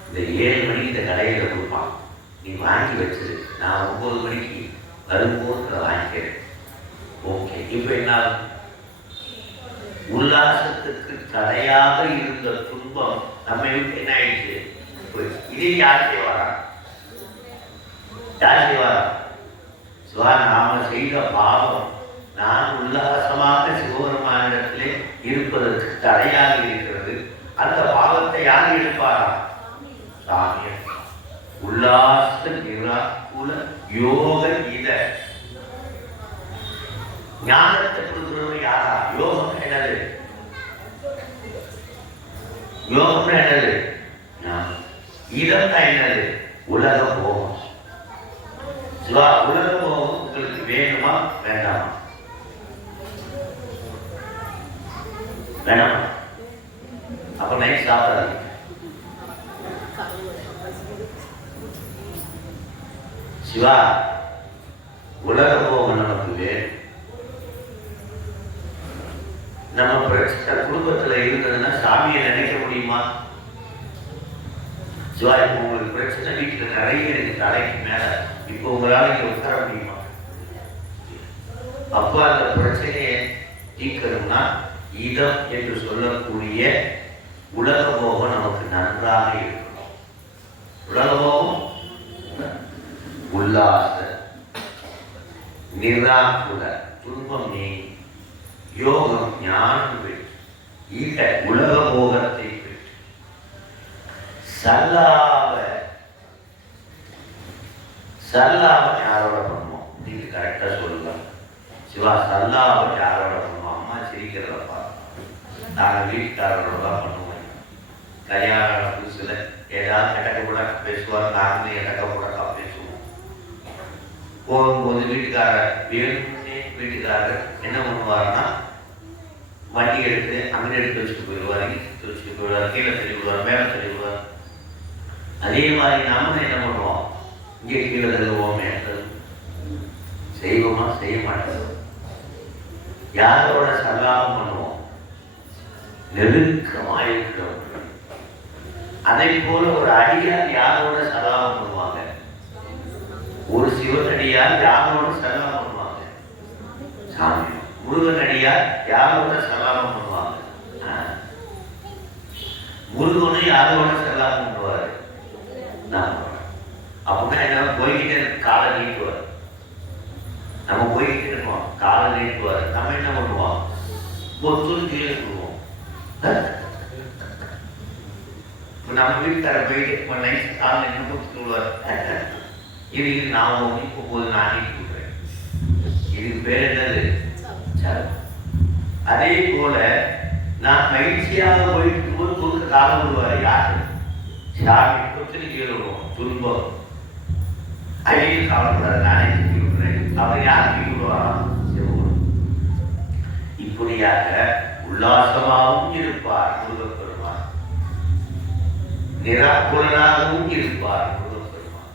இந்த 7 மணிக்கு இந்த கடையில கொடுப்பான், நீ வாங்கி வச்சிரு, நான் 9 மணிக்கு வரும்போது வாங்கிக்கிறேன். ஓகே. இப்ப என்ன? உல்லாசத்துக்கு தடையாக இருந்த துன்பம் நம்ம என்ன ஆயிடுச்சு? இதே யார் செய்வாரா? யார் செய்வாரா? சிவா, நாம செய்த பாவம் நான் உல்லாசமாக சிவபெருமானிடத்திலே இருப்பதற்கு தடையாக இருக்கிறது. அந்த பாவத்தை யார் எடுப்பாரா? சாமி. உல்லாச நிராகுல யோக இத ஞானத்தை கொடுக்கிறவர் யாரா? யோகம் என்னது? யோகம் என்னது? இதெல்லாம் என்னது? உலக போகம். சிவா, உலக போகம் உங்களுக்கு வேணுமா வேண்டாமா? வேணாம். அப்ப நைட் சாப்பிடாதீங்க. சிவா, உலக போகம் நமக்கு வேணும். நம்ம பிரச்சனை குடும்பத்துல இருந்ததுன்னா சாமியை நினைக்க முடியுமா? சிவா, இப்போ உங்களுக்கு பிரச்சனை வீட்டுல நிறைய இருக்கு, தலைக்கு மேல. இப்போ உங்களால இங்க உட்கார முடியுமா? அப்ப அந்த பிரச்சனையை தீர்க்கணும்னா இதம் என்று சொல்லக்கூடிய உலக போகம் நமக்கு நன்றாக இருக்கணும். உலக போகம் உல்லாச நிராகுல துன்பம் நீங்கி யோகம் ஞானம் பெற்று இக உலக போகத்தை பெற்று சல்லாப சல்லாபம் யாரோட பண்ணுவோம்? நீங்க கரெக்டா சொல்லலாம். சிவா, சல்லாபம் யாரோட பண்ணுவோம்? அம்மா சிரிக்கிறதப்பா. நாங்கள் வீட்டுக்காரரோட தான் பண்ணுவோம். கல்யாண புதுசுல ஏதாவது எடக்க கூட பேசுவார், நாங்களும் எடக்க கூட பேசுவோம். போகும்போது வீட்டுக்காரர் வேணும்னே வீட்டுக்காரர் என்ன பண்ணுவாருன்னா, வண்டி எடுத்து அங்கே எடுத்து வச்சுட்டு போயிடுவார், எடுத்து வச்சுட்டு போயிடுவார், கீழே தள்ளி விடுவார், மேலே தள்ளி விடுவார். அதே மாதிரி நாமளும் என்ன பண்ணுவோம்? இங்கே கீழே தள்ளுவோம், மேலே செய்வோமா? செய்ய மாட்டோம். யாரோட சல்லாபம் பண்ணுவோம்? நெருக்கமாக இருக்கிறோம். அதை போல ஒரு அடியார் யாரோட சல்லாபம் பண்ணுவாங்க? ஒரு சிவனடியார் யாரோட சல்லாபம் பண்ணுவாங்க? சாமி. முருகனடியார் யாரோட சல்லாபம் பண்ணுவாங்க? முருகனை யாரோட சல்லாபம் பண்ணுவாரு? அப்படின்னா என்ன? போய்கிட்டே காலை நீட்டுவார். நம்ம போய்கிட்டே இருக்கோம், காலை நீட்டுவார். நம்ம என்ன பண்ணுவோம்? ஒரு கீழே சொல்லுவோம். நம்ம வீட்டுக்கார போயிட்டு நைட் காலை என்ன கொடுத்து சொல்லுவார், இது நான் இப்போ போது நான் நீட்டு கொடுக்குறேன். இதுக்கு பேர் என்னது? அதே போல நான் மகிழ்ச்சியாக போயிட்டு போது கொடுக்க காலம் விடுவார். யாரு? சாமி. கொத்தனி கீழே விடுவோம். துன்பம் அதையும் கவலைப்படாது, நானே தூக்கி விடுறேன். அவர் யார் தூக்கி விடுவாராம்? இப்படியாக உல்லாசமாகவும் இருப்பார் முருகப்பெருமான், நிராகுலனாகவும் இருப்பார் முருகப்பெருமான்,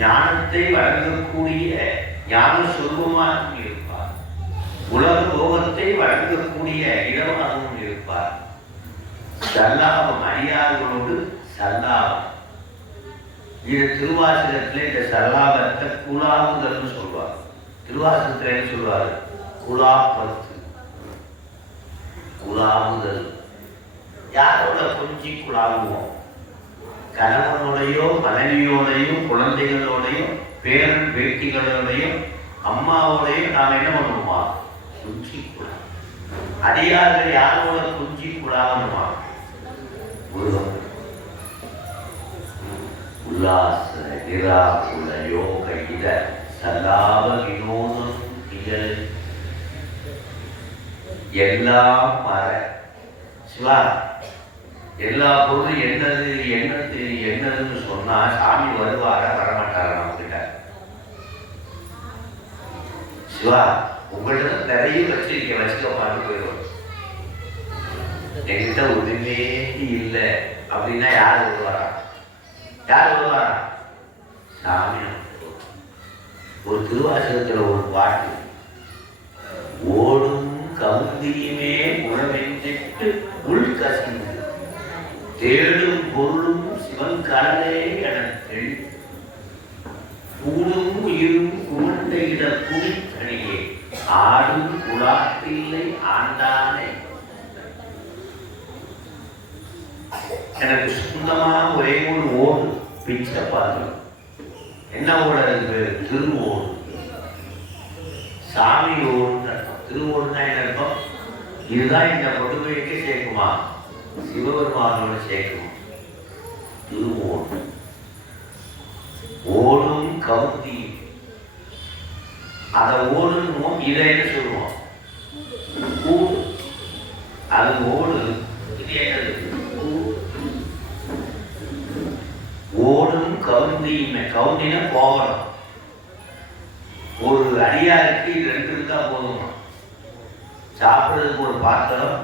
ஞானத்தை வழங்கக்கூடிய ஞான சுரூபமாகவும் இருப்பார், உலக லோகத்தை வழங்கக்கூடிய இடமாகவும் இருப்பார். சல்லாபம் அடியார்களோடு சல்லாபம். இது திருவாசகத்தில் இந்த சல்லாபத்தை குலாவுதல்னு சொல்வார். திருவாசகத்தில் என்ன சொல்வார்? குலாப்பத்து, குலாவுதல். யாரோட கொஞ்சி குலாவுவோம்? கணவனோடையோ மனைவியோடையோ குழந்தைகளோடையோ பேரன் பேட்டிகளோடையும் அம்மாவோடையும் நாம் என்ன பண்ணுவோமா? குஞ்சி குழா. அடியார்கள் யாரோட குஞ்சி குழாவணுமா? முருகன். உல்லாச நிராகுல யோக இத சல்லாப வினோதம் நிகழ் எல்லாம் மர. சிவா, எல்லா பொருளும் என்னது என்னது என்னதுன்னு சொன்னா சாமி வருவாரா வரமாட்டாரா நம்ம கிட்ட? சிவா, உங்கள்கிட்ட நிறைய வச்சுக்க பார்த்து போயிடும். என்கிட்ட ஒண்ணுமே இல்லை அப்படின்னா யார் வருவாரா? யார் வருவாரா? சாமி. ஒரு திருவாசகத்தில் ஒரு பாட்டு, ஓடும் கவுந்தியுமே உறவெஞ்சிட்டு உள்கசிந்து தேடும் பொருளும் சிவன் கரலே என தெளி கூடும் உயிரும் குமண்ட இட குடித்தனியே ஆடும் குலாட்டில்லை ஆண்டானே. எனக்கு சொந்தமா ஒரே ஒரு ஓடு பிச்சை பாத்திரம். என்ன ஓட? திருவோடு. சாமி ஓடுன்னு அர்த்தம். திருவோடுனா என்ன அர்த்தம்? இதுதான் இந்த கொடுமைக்கு சேர்க்குமா? சிவபெருமானோட சேர்க்குமா? திருவோடு. ஓடும் கவுந்தி. அதை ஓடுவோம். இதை என்ன சொல்லுவோம்? கூடு. அது ஓடு. இது என்னது? ஓடும் கவுந்தியுமே. கவுந்தினா கோவணம். ஒரு அடியாருக்கு இது ரெண்டு இருந்தா போதுமா? சாப்பிடுறதுக்கு ஒரு பாத்திரம்,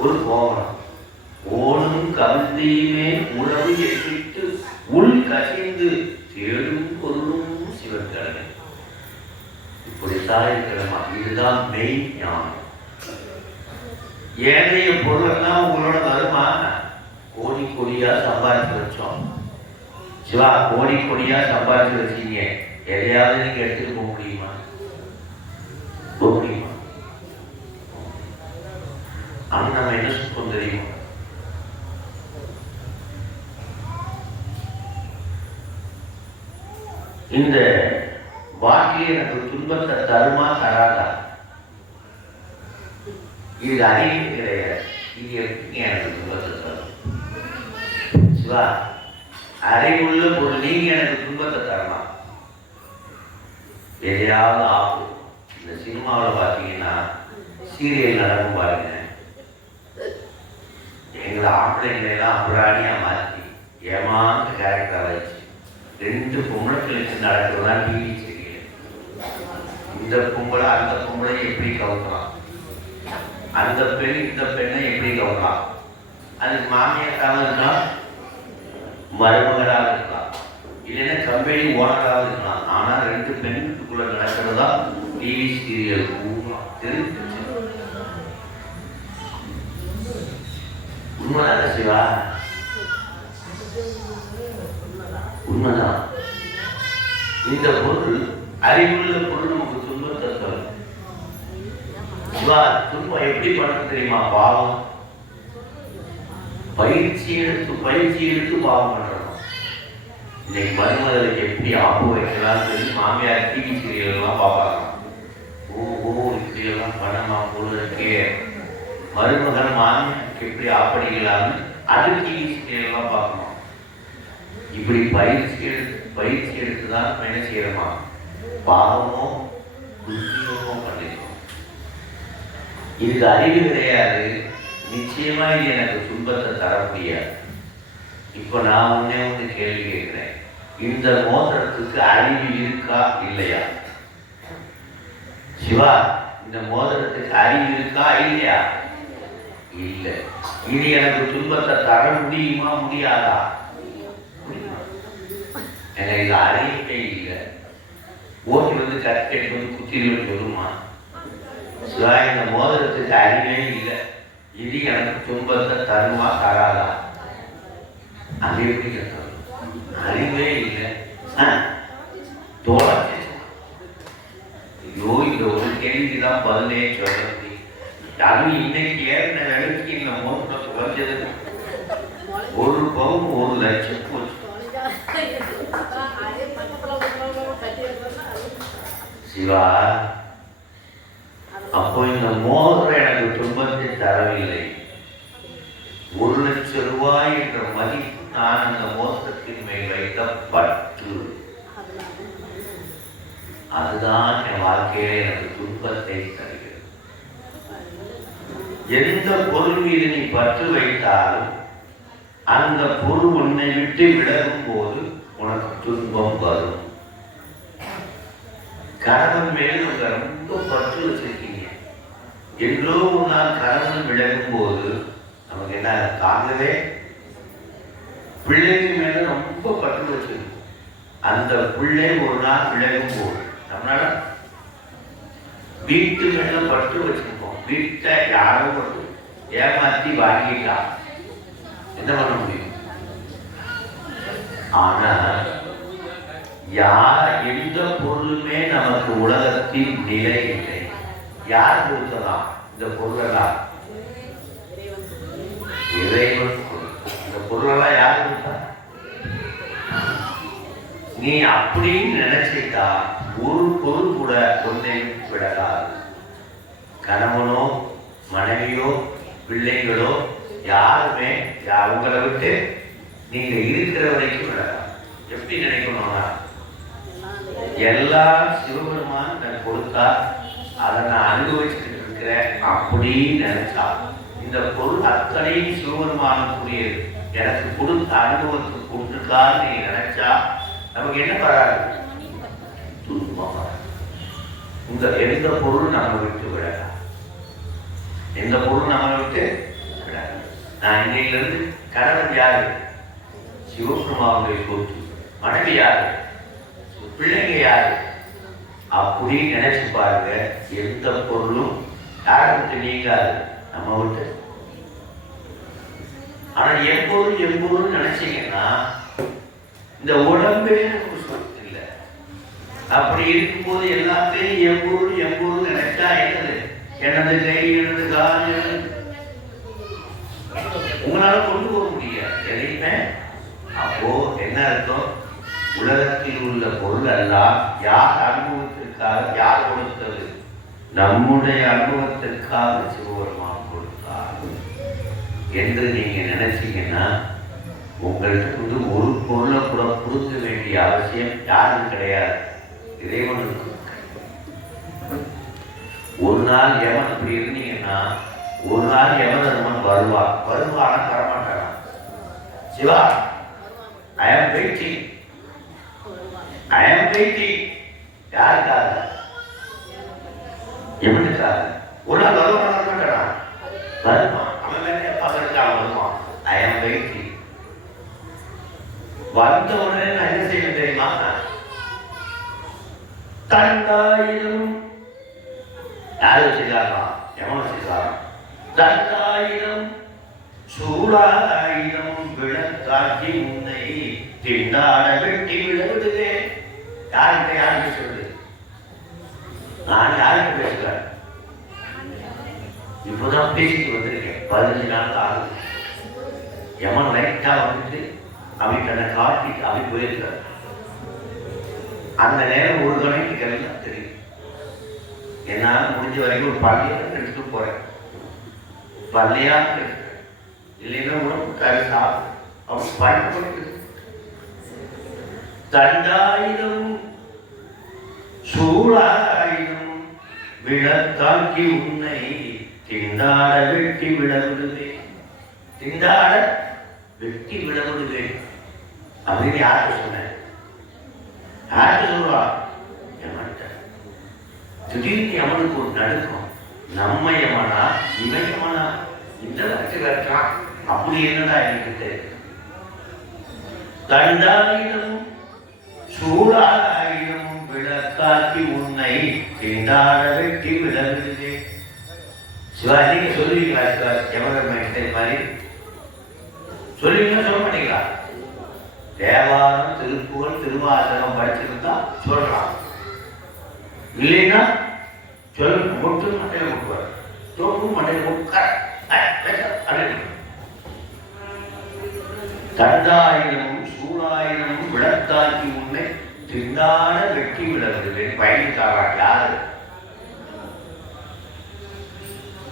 ஒரு கோவணம். ஓடும் கவுந்தியுமே உறவு எட்டிட்டு உள் கசிந்து தேடும் பொருளும் சிவன் கடமை. இப்படித்தான் இருக்கிறமா. இதுதான் மெய் ஞானம். ஏனைய பொருளெல்லாம் உங்களோட வருமா? கோடி கோடியா சம்பாதிச்சு வச்சோம். சிவா, கோடி கோடியா சம்பாதிச்சு வச்சீங்க, எதையாவது நீங்க எடுத்துட்டு போக முடியுமா? போக முடியுமா? ஆனா நம்ம என்ன சுத்தம் தெரியுமா? இந்த வாழ்க்கையை எனக்கு துன்பத்தை தருமா தராதா? இது அறிவு கிடையாது. இது எப்படி எனக்கு துன்பத்தை தரும்? சிவா, அறிவுள்ள பொருள் நீங்க எனக்கு துன்பத்தை தரலாம், எதையாவது ஆகும். இந்த சினிமாவில் பார்த்தீங்கன்னா சீரியல் நடக்கும் பாருங்க, எங்களை ஆம்பளைங்களெல்லாம் அப்புறாணியா மாற்றி ஏமாந்த கேரக்டரை வச்சு 2 பொம்பளைகளுக்கு நடக்கிறதா டிவி சீரியல். இந்த பொம்பளை அந்த பொம்பளை எப்படி கவுக்கலாம், அந்த பெண் இந்த பெண்ணை எப்படி கவுக்கலாம், அதுக்கு மாமியாராக இருக்கலாம், மருமகளாக இருக்கலாம், இல்லைன்னா கம்பெனி ஓனராக இருக்கலாம். ஆனால் 2 பெண்ணுக்குள்ள நடக்கிறதா டிவி சீரியல் தெரிஞ்சு. உண்மைதான சிவா? உண்மைதான். இந்த பொருள் அறிவுள்ள பொருள் நமக்கு துன்பத்தை தரும். சிவா, துன்பம் எப்படி பண்ண தெரியுமா? பாவம் பயிற்சி எடுத்து பாவம் பண்றோம். இன்னைக்கு மருமகளுக்கு எப்படி ஆப்பு வைக்கலாம் சொல்லி மாமியார் டிவி சீரியல் எல்லாம் பார்ப்பாங்க. இப்படி எல்லாம் பணமா போல இருக்கே, மருமகன் மாமியாருக்கு எப்படி ஆப்படிக்கலாம்னு அது டிவி சீரியல் எல்லாம் பார்க்கணும். இப்படி பயிற்சி எடுத்துதான் என்ன செய்யறோமா? பாவமோ புண்ணியமோ பண்ணிருக்கோம். இதுக்கு அறிவு கிடையாது. நிச்சயமா இது எனக்கு துன்பத்தை தர முடியாது. இப்போ நான் ஒண்ணு கேள்வி கேட்கிறேன், இந்த மோதிரத்துக்கு அறிவு இருக்கா இல்லையா? சிவா, இந்த மோதிரத்துக்கு அறிவு இருக்கா இல்லையா? இல்லை. இது எனக்கு துன்பத்தை தர முடியுமா முடியாதா? எனக்கு இது அறிவே இல்லை. ஓட்டி வந்து கற்கெட்டு வந்து குத்திரின்னு சொல்லுமா? சிவா, இந்த மோதிரத்துக்கு அறிவே இல்லை, இது எனக்கு துன்பத்தை தருமா தராதா? அது எப்படி கேட்கணும்? அறிவே இல்லை. தோழ ஐயோ, இந்த ஒரு கேள்விதான் பதிலே சொல்றது. அதுவும் இன்னைக்கு ஏறின வேலைக்கு இந்த மோதிரம் குறைஞ்சது 1 பவுன் 1 லட்சம் போச்சு. சிவா, அப்போ இந்த மோதிரம் எனக்கு துன்பத்தை தரவில்லை. 1 லட்சம் ரூபாய் என்ற மதிப்பு நான் அந்த மோதிரத்தின் மேல் வைத்த பற்று. அதுதான் என் வாழ்க்கையில எனக்கு துன்பத்தை தருகிறது. எந்த பொருள் மீது நீ பற்று வைத்தாலும் அந்த பொருள் உன்னை விட்டு விலகும் போது உனக்கு துன்பம் வரும். கணவன் மேல் உங்க ரொம்ப பற்று வச்சிருக்கீங்க. என்றோ ஒரு நாள் கணவன் விலகும் போது நமக்கு என்ன தாங்கவே? பிள்ளைக்கு மேல ரொம்ப பற்று வச்சிருக்கும். அந்த பிள்ளை ஒரு நாள் விலகும் போது நம்மளால வீட்டு மேல பற்று வச்சிருக்கோம். வீட்டை யாரும் ஏமாத்தி வாங்கிட்டா என்ன பண்ண முடியும்? ஆனா எந்த பொருளுமே நமக்கு உலகத்தில் நிலை இல்லை. யார் கொடுத்தலாம் இந்த பொருளெல்லாம்? இறைவன். இந்த பொருளெல்லாம் யார் கொடுத்தா? நீ அப்படின்னு நினைச்சிட்டா ஒரு பொருள் கூட ஒன்றை விடலாது. கணவனோ மனைவியோ பிள்ளைங்களோ யாருமே உங்களை விட்டு நீங்க இருக்கிற வரைக்கும் விடலாம். எப்படி நினைக்கணும்னா, எல்லாம் சிவபெருமான் நான் கொடுத்தா அதை நான் அனுபவிச்சுட்டு இருக்கிறேன் அப்படின்னு நினைச்சா, இந்த பொருள் அத்தனையும் சிவபெருமானுக்குரியது, எனக்கு கொடுத்த அனுபவத்துக்கு கொடுத்துருக்கான்னு நீ நினைச்சா நமக்கு என்ன வராது? துன்பம் வராது. எந்த பொருள் நம்ம விட்டு விடலாம், எந்த பொருள் நம்ம விட்டு விடாது. நான் இன்னையிலிருந்து கணவன் யாரு? சிவபெருமானுடைய சொத்து. மனைவி யாரு? பிள்ளைங்க யாரு? அப்படி நினைச்சு பாருங்க. எந்த பொருளும் யாரை விட்டு நீங்காது, நம்ம விட்டு. ஆனா எப்பொருள் நினைச்சீங்கன்னா இந்த உடம்பே நமக்கு சொத்து இல்லை. அப்படி இருக்கும்போது எல்லாத்தையும் எம்பொருள் நினைச்சா என்னது? எனது கை, எனது கால், உங்களால கொண்டு போக முடியாது எதையுமே. அப்போ என்ன அர்த்தம்? உலகத்தில் உள்ள பொருள் எல்லாம் யார் அனுபவத்திற்காக, யார் கொடுத்தது? நம்முடைய அனுபவத்திற்காக சிவபெருமான் கொடுத்தார் என்று நீங்க நினைச்சீங்கன்னா உங்கள்கிட்ட ஒரு பொருளை கூட கொடுக்க வேண்டிய அவசியம் யாரும் கிடையாது. இறைவனுக்கு ஒரு நாள் எவன் இப்படி இருந்தீங்கன்னா ஒரு நாள் எவன் தர்மன் வருவானா தரமாட்டானா? சிவா, ஐ ஆம் வெயிட்டிங் யாருக்காக? எவனுக்காக? ஒரு நாள் வருவானா? வருவான். அவன் மேலே பார்க்கறதுக்கு வருவான். ஐ ஆம் வெயிட்டிங். வந்த உடனே நான் என்ன செய்வேன் தெரியுமா? தண்டாயிரம் யாரு வச்சிருக்காரா? எவன் வச்சிருக்காரா? தண்டாயிரம் சூழாயிரம் விளக்காட்சி உன்னை திண்டாட வெட்டி விடுவதுவே. யாருக்கு சொல்லுது? நான் யாருக்கு பேசுகிறேன்? இப்போதான் பேசிட்டு வந்திருக்கேன். 15 நாள் ஆகுது. எவன் லைட்டா வந்துட்டு அவன் தன்னை காட்டிட்டு அவன் போயிருக்கிறார். அந்த நேரம் ஒரு கணக்கு எல்லாம் தெரியும். என்னால் முடிஞ்ச வரைக்கும் ஒரு பள்ளியாக எடுத்துட்டு போறேன். பள்ளியாக இருக்கிறேன். இல்லைன்னா உணவு கறி சாப்பிடும். அவன் பயன்படுத்து தண்டாயிரம் சூழாயிரம் விளக்காக்கி உன்னை திண்டாட வெட்டி விடவிடுவேன். திண்டாட வெட்டி விடவிடுவேன் அப்படின்னு யாருக்கு சொன்னேன்? யாருக்கு சொல்றா? எமன்ட்ட. திடீர்னு எமனுக்கு ஒரு நடுக்கம். நம்ம எமனா இவன் எமனா? இந்த வச்சுக்கான். அப்படி என்னடா எனக்கு தெரியும். தண்டாயிரம் சூழாயிரம் விளக்காக்கி உன்னை திண்டாட வெட்டி விடவிடுவே. சிவா, நீங்க சொல்லுவீங்களா? சிவா எமன் மாதிரி சொல்லுவீங்களா? சொல்ல மாட்டீங்களா? தேவாரம் திருப்புகழ் திருவாசகம் படிச்சிருந்தா சொல்லலாம். இல்லைன்னா சொல்ல மட்டும் மட்டையில முட்டுவார். தோப்பும் மட்டையில முட்கார். தண்டாயிரம் சூழாயிரம் விளக்காக்கி உன்னை திண்டாட வெட்டி விடுவேன். பயணிக்காரா யாரு?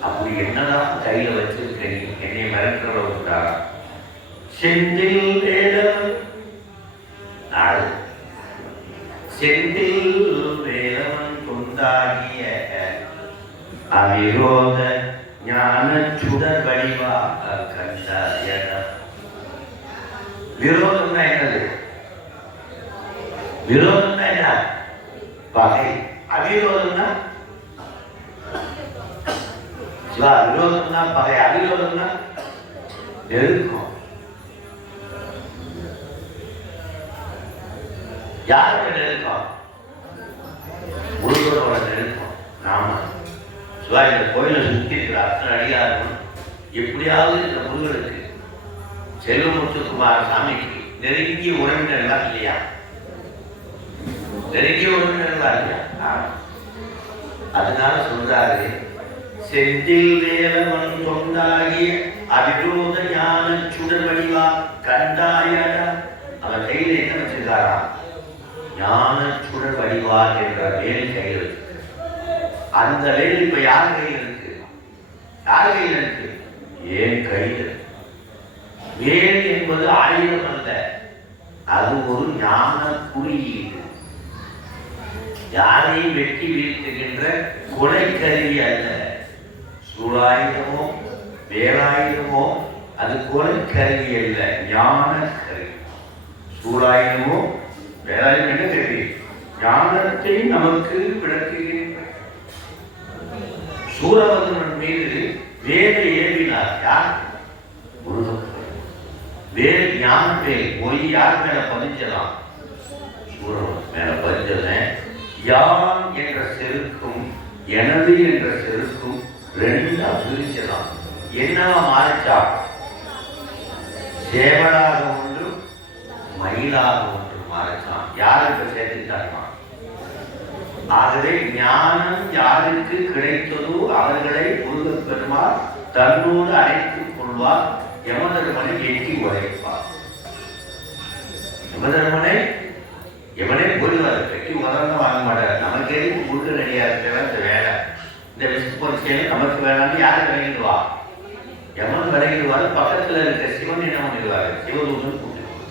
அப்படி என்னதான் கையில வச்சிருக்கீங்க? என்னை மிரட்டுறவா? செந்தில் வேலவன் செந்தில் வேலவன் கொண்டாடிய அவிரோத ஞான சுடர் வடிவாக கண்டாய. விரோதம்னா என்னது? விரோதம்னா என்ன? பகை. அவிரோதம்னா சிவா, விரோதம்னா பகை. அவிரோதம்னா நெருக்கம். யாருக்கு நெருக்கம்? முருகனோட நெருக்கம். நாம சிவா இந்த கோயிலை சுற்றி இருக்கிற அத்தனை அடியாரும் எப்படியாவது இந்த முருகனுக்கு செல்வமுத்துக்குமார் சாமிக்கு நெருங்கிய உறவினர்களா இல்லையா? நெருங்கிய உறவினர்களா இல்லையா? அதனால சொல்றாரு, செந்தில் வேலவன் கொண்டாகிய அவிரோத ஞான சுடர் வடிவா கண்டாயடா. அவன் கையில என்ன வச்சிருக்காரா? ஞான சுடர் வடிவா என்ற வேல் கையில் இருக்கு. அந்த வேல் இப்ப யார் கையில் இருக்கு? யார் கையில் இருக்கு? ஏன் கையில். வேல் என்பது ஆயுதம் அல்ல, அது ஒரு ஞான குறியீடு. யாரையும் வெட்டி வீழ்த்துகின்ற கொலைக்கருவி அல்ல. சூழாயுதமோ வேலாயுதமோ அது கொலைக்கருவி அல்ல, ஞான கருவி. சூழாயுதமோ வேலாயுதம் என்ன கருவி? ஞானத்தை நமக்கு விளக்குகின்ற. சூரபத்மன் மீது வேலை ஏவினார் யார்? முருகன். வேல் ஞான வேல் போய் யார் மேல பதிஞ்சலாம்? சூரபத்மன் மேல பதிஞ்சதன். யான் என்ற செருக்கும் எனது என்ற செருக்கும் ரெண்டா பிரிச்சலாம். என்னவா மாறிச்சா? சேவலாக ஒன்று மயிலாக ஒன்று மாறிச்சான். யாருக்கு சேர்த்துட்டாருமா? ஆகவே ஞானம் யாருக்கு கிடைத்ததோ அவர்களை முருகப் பெருமாள் தன்னோடு அழைத்துக் கொள்வார். யமதர்மனை எட்டி உரைப்பார். யமதர்மனை எவனே போடுவார், கட்டி உதவ வாங்க மாட்டார். நமக்கு எதுக்கு முருகன் ரெடியா இருக்கிற இந்த வேலை, இந்த விசுப்பரிசையில நமக்கு வேணாம்னு யாரு விளங்கிடுவா? யமன் விளையிடுவார். பக்கத்துல இருக்க சிவன் என்ன பண்ணிடுவாரு, சிவதூதன் கூட்டிடுவார்.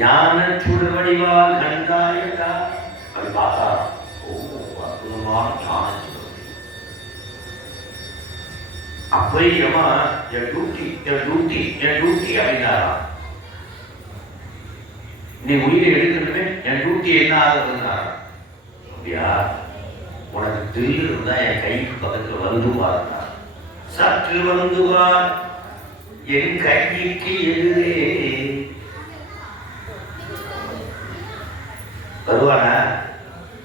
ஞான சுடவடிவால் கண்டாயடா அப்படி பார்த்தா, ஓ அற்புதமான ஞான. அப்பையமா என் டியூட்டி அப்படின்னாரா, நீ உயிரை எடுக்கணுமே, என் டியூட்டி என்ன ஆகுதுன்னாரா. அப்படியா, உனக்கு தில்லு இருந்தா என் கைக்கு பக்கத்துல வந்து பாருங்க, சற்று வந்து பார் என் கைக்கு எதிரே வருவானா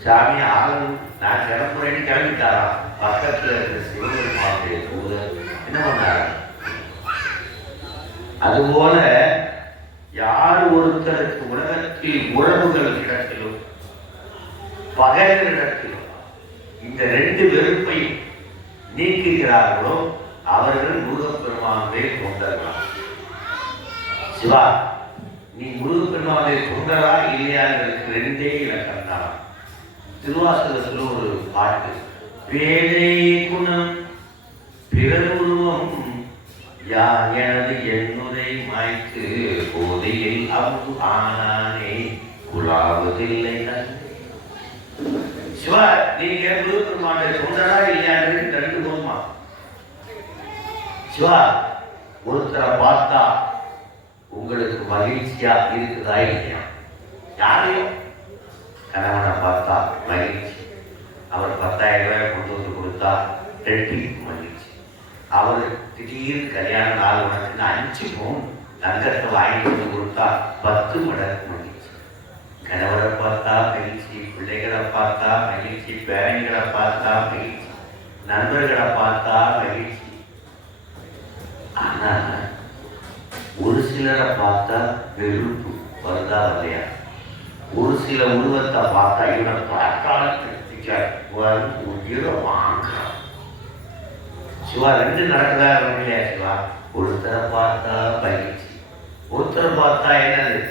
சாமி. ஆளும் நான் கிளம்புறேன்னு கிளம்பிட்டாரா. பக்கத்துல இருக்க சிவபெருமானுடைய தூதர் என்ன பண்ணாரு, அதுபோல யார் ஒருத்தருக்கு உலகத்தில் உறவுகள் இடத்திலும் பகைவரிடத்திலும் இந்த ரெண்டு வெறுப்பையும் நீக்குகிறார்களோ அவர்கள் முருகப்பெருமானை கொண்டார்கள். சிவா, நீ முருகப்பெருமானை கொண்டரா இல்லையாங்கிறதுக்கு ரெண்டே இலக்கம் தான். திருவாசகத்துல ஒரு பாட்டு, பேதை குணம் பிறருருவம் யா எனது என்னுரை மாய்க்கு போதையில் அம்பு ஆனானே குலாவதில்லை. சிவா, நீங்க முருகப்பெருமானை கொண்டரா இல்லையாங்கிறது ரெண்டு போதுமா. சிவா, ஒருத்தரை பார்த்தா உங்களுக்கு மகிழ்ச்சியா இருக்குதா இல்லையா? யாரையும் கணவனை பார்த்தா மகிழ்ச்சி, அவர் 10,000 ரூபாய் கொண்டு வந்து கொடுத்தா 2 மகிழ்ச்சி. அவர் திடீர்னு கல்யாண நாள் உனக்கு 5 பவுன் தங்கத்தை வாங்கிட்டு வந்து கொடுத்தா 10 மடங்கு மகிழ்ச்சி. கணவரை பார்த்தா மகிழ்ச்சி, பிள்ளைகளை பார்த்தா மகிழ்ச்சி, பேரங்களை பார்த்தா மகிழ்ச்சி, நண்பர்களை பார்த்தா மகிழ்ச்சி. ஆனா ஒரு சிலரை பார்த்தா வெறுப்பு வருதா இல்லையா? ஒரு சில உருவத்தை பார்த்தா இவனை பார்த்தாலும் உயிரை வாங்குறான். சிவா, ரெண்டு நடக்குதா இல்லையா? சிவா, ஒருத்தரை பார்த்தா மகிழ்ச்சி, ஒருத்தரை பார்த்தா என்னது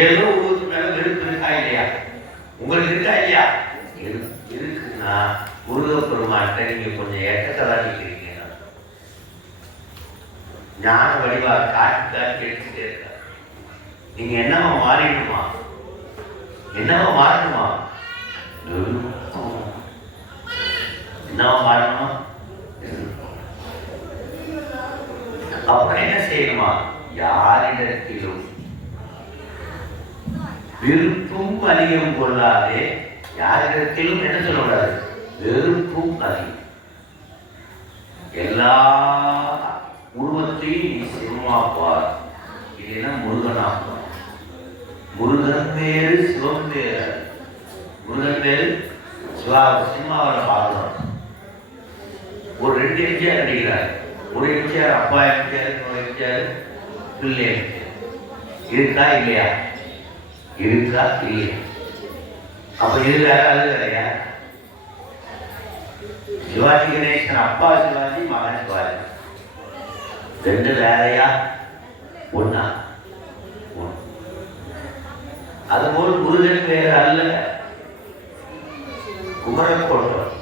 ஏதோ உருவத்து மேல வெறுப்பு இருக்கா இல்லையா? உங்களுக்கு இருக்கா இல்லையா? இருக்குன்னா முருகப்பெருமான்கிட்ட நீங்க கொஞ்சம் ஏற்றத்ததான் நிற்கிறீங்க. ஞான வடிவா காட்டு எடுத்துட்டே இருக்க. நீங்க என்னவா மாறிடுமா, என்னவா மாறணுமா, என்னவா மாறணுமா? அப்புறம் என்ன செய்யணுமா? யாரிடத்திலும் விருப்பும் அதிகம் கொள்ளாதே. யாரிடத்திலும் என்ன சொல்லக்கூடாது, வெறுப்பும் அதிகம். எல்லா உருவத்தையும் நீ சிவமா பார், இல்லைன்னா முருகனா பார். முருகன் பேரு சிவம் பேரு. முருகன் பேரு சிவா. சினிமாவில் பார்க்கிறோம், ஒரு 2 எம்ஜிஆர் நடிக்கிறார். ஒரு எம்ஜிஆர் அப்பா எம்ஜிஆர், ஒரு எம்ஜிஆர் பிள்ளை எம்ஜிஆர். இருக்கா இல்லையா? இருக்கா இல்லையா? அப்ப இது வேற, அது வேறையா? சிவாஜி கணேசன் அப்பா சிவாஜி, மகன் சிவாஜி, ரெண்டு வேறையா ஒன்னா? அதுபோல் முருகன் பேர் அல்ல. குமரக்கோட்டம்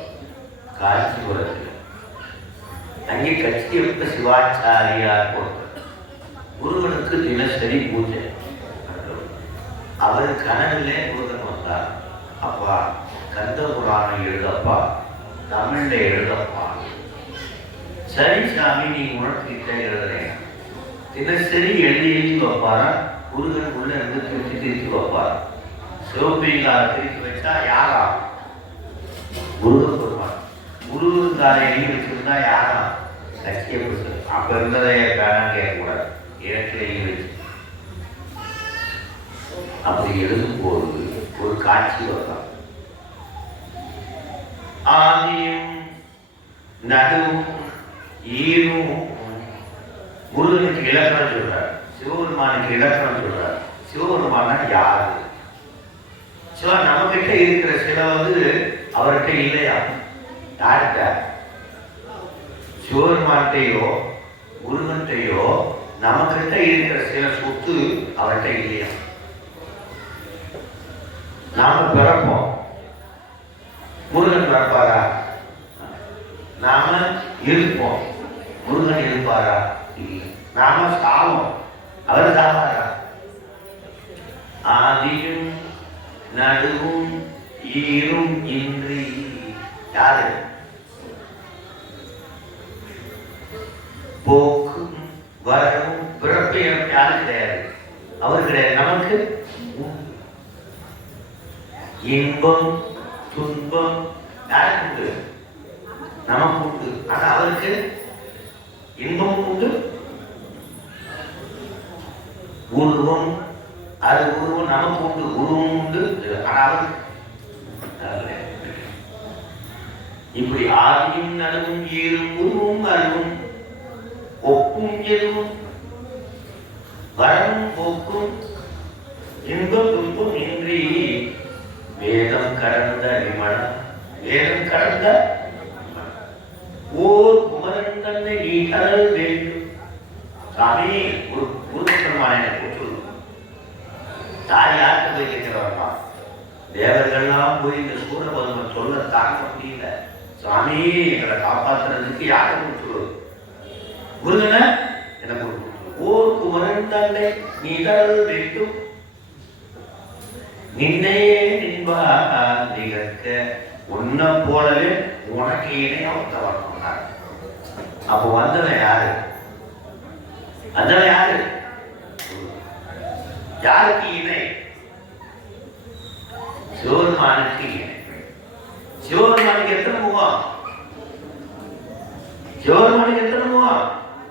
காஞ்சிபுரத்தில் அங்கே கட்சியப்ப சிவாச்சாரியார் போட்ட முருகனுக்கு தினசரி பூஜை. அவர் கனவிலே முருகன் வந்தார். அப்பா, கந்த புராணம் எழுதப்பா, தமிழ்ல எழுதப்பா. சரி சாமி, நீ உணர்த்திட்ட எழுதுறேன். தினசரி எழுதி வைப்பாரா. முருகன் உள்ள இருந்து திருத்தி வைப்பார். சிவபெருமானை திருத்தி வச்சா யாரா? முருகன் பெருமான். முருகன்காரை எழுதி வச்சிருந்தா யாரா? லட்சியப்பட்டு. அப்ப இருந்ததை பேனா கேட்கக்கூடாது, இடத்துல எழுதி வச்சு. அப்படி எழுதும்போது ஒரு காட்சி வரலாம். ஆதியும் நடுவும் ஈரும். முருகனுக்கு இலக்கணம் சொல்றார், சிவபெருமானுக்கு இலக்கணம் சொல்றார். சிவபெருமான யாரு? சிவா, நம்ம கிட்ட இருக்கிற சில அவர்கிட்ட இல்லையா? யார்கிட்ட? சிவபெருமான்கிட்டையோ முருகன்கிட்டையோ நம்ம கிட்ட இருக்கிற சில சொத்து அவர்கிட்ட இல்லையா? நாம பிறப்போம், முருகன் பிறப்பாரா? நாம இருப்போம், முருகன் இருப்பாரா? இல்லை. நாம சாவோம், அவர் சாவாரா? ஆதியும் நடுவும் ஈரும் இன்றி யாரு? போக்கும் வரவும் பிறப்பு யாரு கிடையாது, அவர் கிடையாது. நமக்கு இன்பம் துன்பம் யாருக்கு உண்டு? நமக்கு உண்டு. ஆனா அவருக்கு இன்பமும் உண்டு, உருவம், அது உருவம் நமக்கு உண்டு, உருவம் உண்டு. ஆனா அவருக்கு இப்படி ஆதியும் நடுவும் ஈரும் உருவும் அருவும் ஒப்பும் எதுவும் வரவும் போக்கும் இன்பம் துன்பம் இன்றி வேதம் கடந்த விமலம், வேதம் கடந்த ஓர் குமரன் தன்னை நீ கடல் வேண்டும். சாமி ஒரு குருபெருமான கூற்று. தாய் யாருக்கு போய் கேட்கிறவர்களா? தேவர்கள்லாம் போய் இந்த சூரபதுமன் சொல்ல தாங்க முடியல. சாமி எங்களை காப்பாற்றுறதுக்கு யாரை கூற்றுவது? முருகன எனக்கு ஓர் குமரன் தன்னை நீ கடல் வேண்டும், நின்னையே நின்பா நிகழ்க்க, உன்னை போலவே உனக்கு இணையா ஒருத்தவன். அப்போ வந்தவன் யாரு? வந்தவன் யாரு? யாருக்கு இணை? சிவபெருமானுக்கு இணை. சிவபெருமானுக்கு எத்தனை முகம்? சிவபெருமானுக்கு எத்தனை முகம்?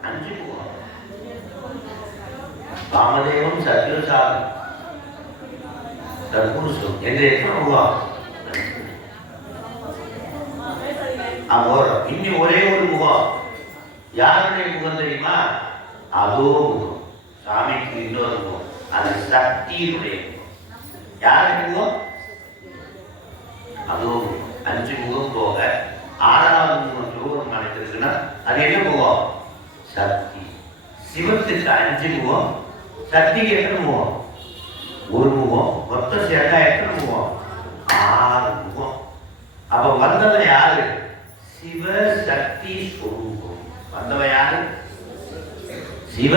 5 முகம். வாமதேவம் சத்யோசாரம் தற்புருஷம் என்று எத்தனை முகம்? இன்னும் ஒரே ஒரு முகம். யாருடைய முகம் தெரியுமா? அதோ முகம். சாமிக்கு இன்னொரு முகம், அது சக்தியினுடைய முகம். யாருடைய முகம்? அதோ முகம். 5 முகம் போக 6வது முகம் சிவபெருமானுக்கு இருக்குன்னா அது என்ன முகம்? சக்தி. சிவத்துக்கு 5 முகம், சக்திக்கு எத்தனை முகம்? ஒரு முகம். மொத்தம் சேர்த்தா எத்தனை முகம்? 6 முகம். அப்ப வந்தவன் யாரு? சிவ சக்தி ஸ்வரூபம். வந்தவன் யாரு? சிவ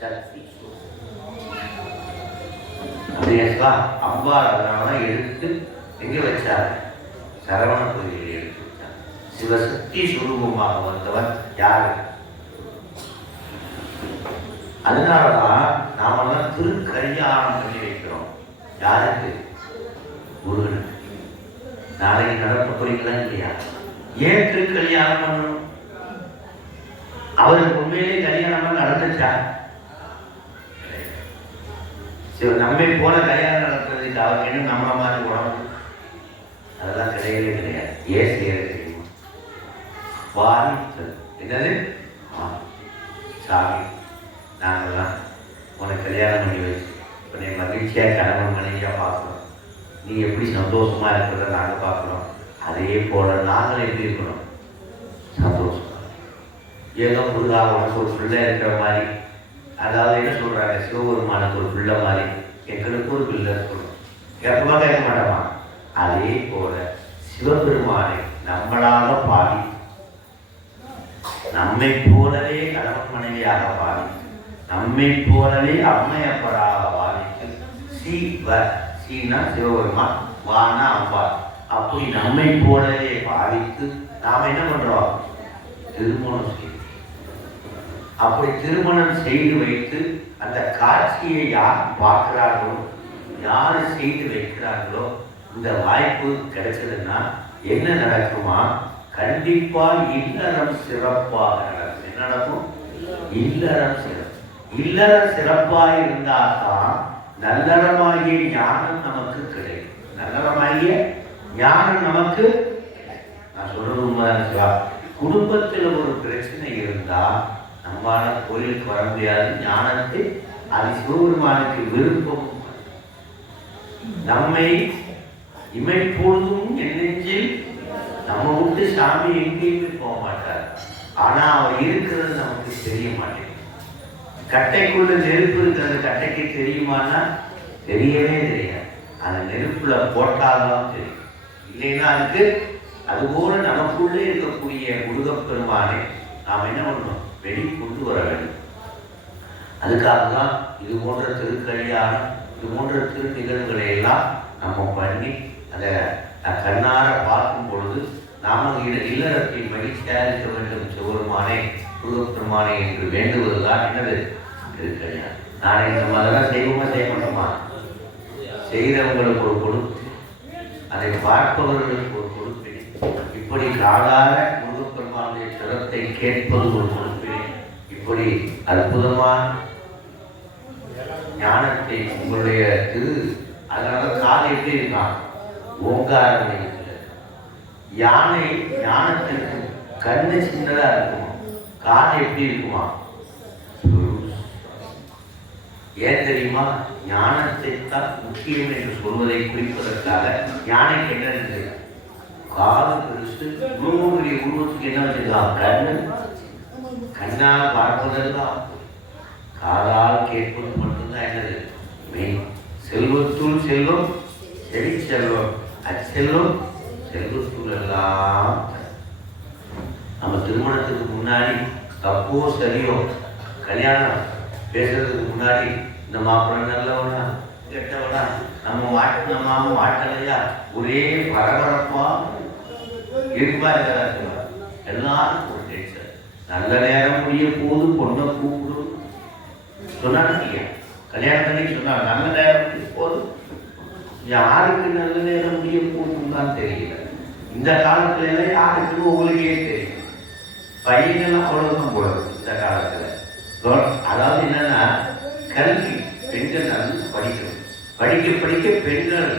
சக்தி. அப்படியா? அம்பாள் அதனால எடுத்து எங்க வச்சாரு? சரவண கோயிலில் எடுத்து வச்சார். சிவசக்தி சுரூபமாக வந்தவன் யாரு? அதனாலதான் நாமெல்லாம் திருக்கல்யாணம் பண்ணி வைக்கிறோம். யாருக்கு? முருகனுக்கு. நாளைக்கு நடத்த போறீங்களா இல்லையா? ஏன் திருக்கல்யாணம் பண்ணணும்? அவருக்கு உண்மையிலே கல்யாணம் நடந்துச்சா? நம்மை போல கல்யாணம் நடத்துறதுக்கு அவருக்கு என்ன நம்மள மாதிரி உடம்பு? அதெல்லாம் கிடையவே கிடையாது. ஏன் செய்யறது தெரியுமா? வாரித்தல். என்னது? சாமி நாங்கள்லாம் உனக்கு கல்யாணம் பண்ணி வச்சு உன்னை மகிழ்ச்சியா கணவன் மனைவியா பார்க்கணும், நீ எப்படி சந்தோஷமா இருக்கிறத நாங்கள் பார்க்கணும். அதே போல நாங்கள் எப்படி இருக்கணும்? சந்தோஷமா. ஏதோ முருகா உனக்கு ஒரு பிள்ளை இருக்கிற மாதிரி, அதாவது என்ன சொல்றாங்க, சிவபெருமானுக்கு ஒரு பிள்ளை மாதிரி எங்களுக்கு ஒரு பிள்ளை இருக்கணும். எப்பமா கேட்க மாட்டோமா? அதே போல சிவபெருமானை நம்மளாக பாடி, நம்மை போலவே கணவன் மனைவியாக பாடி, நம்மை போலவே அம்மையப்பராக பாதித்து, சீனா சிவபெருமான், வானா அம்பாள், அப்படி நம்மை போலவே பாதித்து நாம் என்ன பண்றோம்? திருமணம் செய்து, அப்படி திருமணம் செய்து வைத்து அந்த காட்சியை யார் பார்க்கிறார்களோ, யார் செய்து வைக்கிறார்களோ, இந்த வாய்ப்பு கிடைச்சதுன்னா என்ன நடக்குமா? கண்டிப்பா இல்லறம் சிறப்பாக நடக்கும். என்ன நடக்கும்? இல்லறம் சிறப்பு. இல்லறம் சிறப்பாக இருந்தால்தான் நல்லறமாகிய ஞானம் நமக்கு கிடைக்கும். நல்லறமாகிய ஞானம் நமக்கு, நான் சொல்றது உண்மைதான் சிவா. குடும்பத்தில் ஒரு பிரச்சனை இருந்தா நம்மளால கோயிலுக்கு வர முடியாது. ஞானத்தை அது சிவபெருமானுக்கு விருப்பம். நம்மை இமைப்பொழுதும் நெஞ்சில் நம்ம விட்டு சாமி எங்கேயுமே போக மாட்டார். ஆனா அவர் இருக்கிறது நமக்கு தெரிய மாட்டேங்குது. கட்டைக்குள்ள நெருப்பு இருக்கிறது கட்டைக்கு தெரியுமான்னா தெரியவே தெரியாது. அந்த நெருப்புல போட்டால்தான் தெரியும். இல்லைன்னா அதுக்கு அதுபோல நமக்குள்ளே இருக்கக்கூடிய முருகப்பெருமானை நாம் என்ன பண்ணணும், வெளிக்கொண்டு வர வேண்டும். அதுக்காக தான் இது போன்ற திருக்கல்யாணம், இது போன்ற திரு நிகழ்வுகளை எல்லாம் நம்ம பண்ணி அதை கண்ணார பார்க்கும் பொழுது நாம இல்லறத்தில் மகிழ்ச்சியாக இருக்க வேண்டும். சிவபெருமானே முருகப்பெருமானே என்று வேண்டுவதுதான் என்னது திருக்கல்யாணம். நாளை நம்ம அதெல்லாம் செய்வோமா செய்ய மாட்டோமா? செய்கிறவங்களுக்கு ஒரு கொடுத்து, அதை பார்ப்பவர்களுக்கு ஒரு கொடுப்பினை, இப்படி காலார முருகப்பெருமானுடைய சிரத்தை கேட்பது ஒரு கொடுப்பினை. இப்படி அற்புதமான ஞானத்தை உங்களுடைய அதனால காது எப்படி இருக்கான், ஓங்காரம் இருக்கிற யானை ஞானத்திற்கு கண்ணு சின்னதா இருக்குமா, காது எப்படி இருக்குமா? ஏன் தெரியுமா? ஞானத்தை தான் முக்கியம் என்று சொல்வதை குறிப்பதற்காக யானைக்கு என்ன இருக்கு, காது பெருசு, உருவமுடைய உருவத்துக்கு என்ன வச்சிருக்கான், கண்ணு. கண்ணால் பார்ப்பதெல்லாம் காதால் கேட்பது மட்டும்தான் என்னது மெயின். செல்வத்துள் செல்வம் செடி செல்வம், அச்செல்வம் செல்வத்துள் எல்லாம். நம்ம திருமணத்துக்கு முன்னாடி தப்போ சரியோ கல்யாணம் பேசுறதுக்கு முன்னாடி இந்த மாப்பிள்ளை நல்லவனா கெட்டவனா, நம்ம மாமா வாட்டலையா, ஒரே பரபரப்பா இருப்பா இருக்கிறாங்க. எல்லாரும் ஒரு டென்ஷன். நல்ல நேரம் முடிய போது பொண்ணை கூப்பிடும் சொன்னாங்க. கல்யாணத்துக்கு சொன்னாங்க நல்ல நேரம் போது. யாருக்கு நல்ல நேரம் முடிய போதும் தான் தெரியல. இந்த காலத்துல எல்லாம் யாருக்கு உங்களுக்கே தெரியும். பையனெல்லாம் அவ்வளவுதான் போடுறது இந்த காலத்துல. அதாவது என்னன்னா, கல்வி பெண்கள் நல்லா படிக்கணும். படிக்க படிக்க பெண்கள்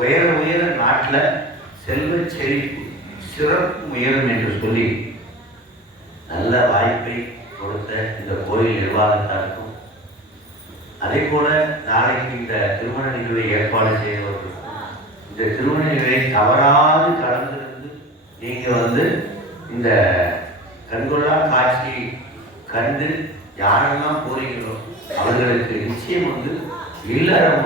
உயர உயர நாட்டில் செல்வ செழிப்பு சிறப்பு உயரும் என்று சொல்லி நல்ல வாய்ப்பை கொடுத்த இந்த கோயில் நிர்வாகத்தாருக்கும், அதே போல நாளைக்கு இந்த திருமண நிகழ்வை ஏற்பாடு செய்தவர்களுக்கும், இந்த திருமண நிகழ்வை தவறாது கலந்திருந்து நீங்க இந்த கண்கொள்ளா காட்சியை கண்டு யாரெல்லாம் போறீங்களோ அவர்களுக்கு நிச்சயம் இல்லறம்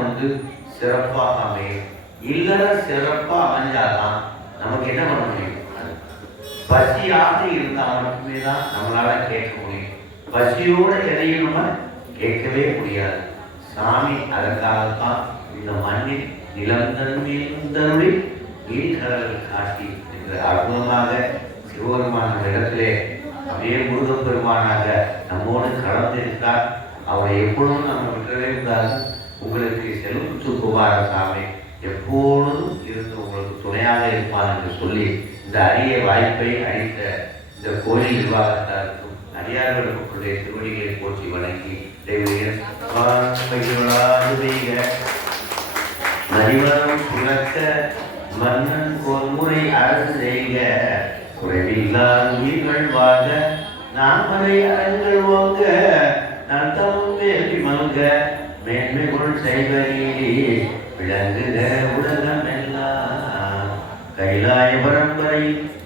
சிறப்பாக அமையும். இல்லறம் சிறப்பா அமைஞ்சாதான் நமக்கு என்ன பண்ண முடியும், பசியாக இருந்தால் மட்டுமே தான் நம்மளால கேட்க முடியும். பசியோட எதையும் நம்ம கேட்கவே முடியாது. சாமி அதற்காகத்தான் இந்த மண்ணில் நிலந்தன்மையுந்தருளி நீர்கடல் காட்டி என்ற அற்புதமாக சிவபெருமான இடத்திலே அப்படியே முருகப்பெருமானாக நம்மோடு கலந்திருந்தார். அவரை எப்பொழுதும் நம்ம விட்டவே கூடாது. உங்களுக்கு செல்வத்து குமாரசாமி எப்பொழுதும் இருந்து உங்களுக்கு துணையாக இருப்பார் என்று சொல்லி இந்த அரிய வாய்ப்பை அளித்த இந்த கோயில் நிர்வாகத்தாருக்கும் அடியார்களுடைய திருவடிகளை போற்றி வணங்கி நரிவனம் புலக்க மன்னன் பொன்முறை அரசு செய்க குறைவில்லாத உயிர்கள் வாங்க நாமரை அரங்கள் வாங்க நந்தமும் வேண்டி மல்க மேன்மை பொருள் செய்வ நீதி விளங்குக உலகம் எல்லாம். கைலாய பரம்பரை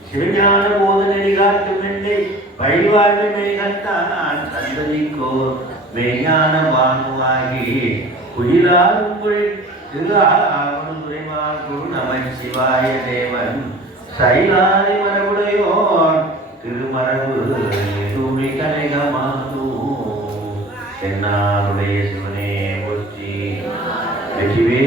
சிவஞான போதனை காட்டும் என்னை வழிவாழ்வு மெய்கத்தான் சந்ததிக்கோர் மெய்ஞான வாங்குவாகி குயிலால் உங்கள் திருஆவணம் குரு நமச்சிவாய தேவன் சைலாதி மரபுடையோர் திருமரபு தூமி கனகமாகும். என்னாருடைய சிவனே போற்றி. வெற்றிவே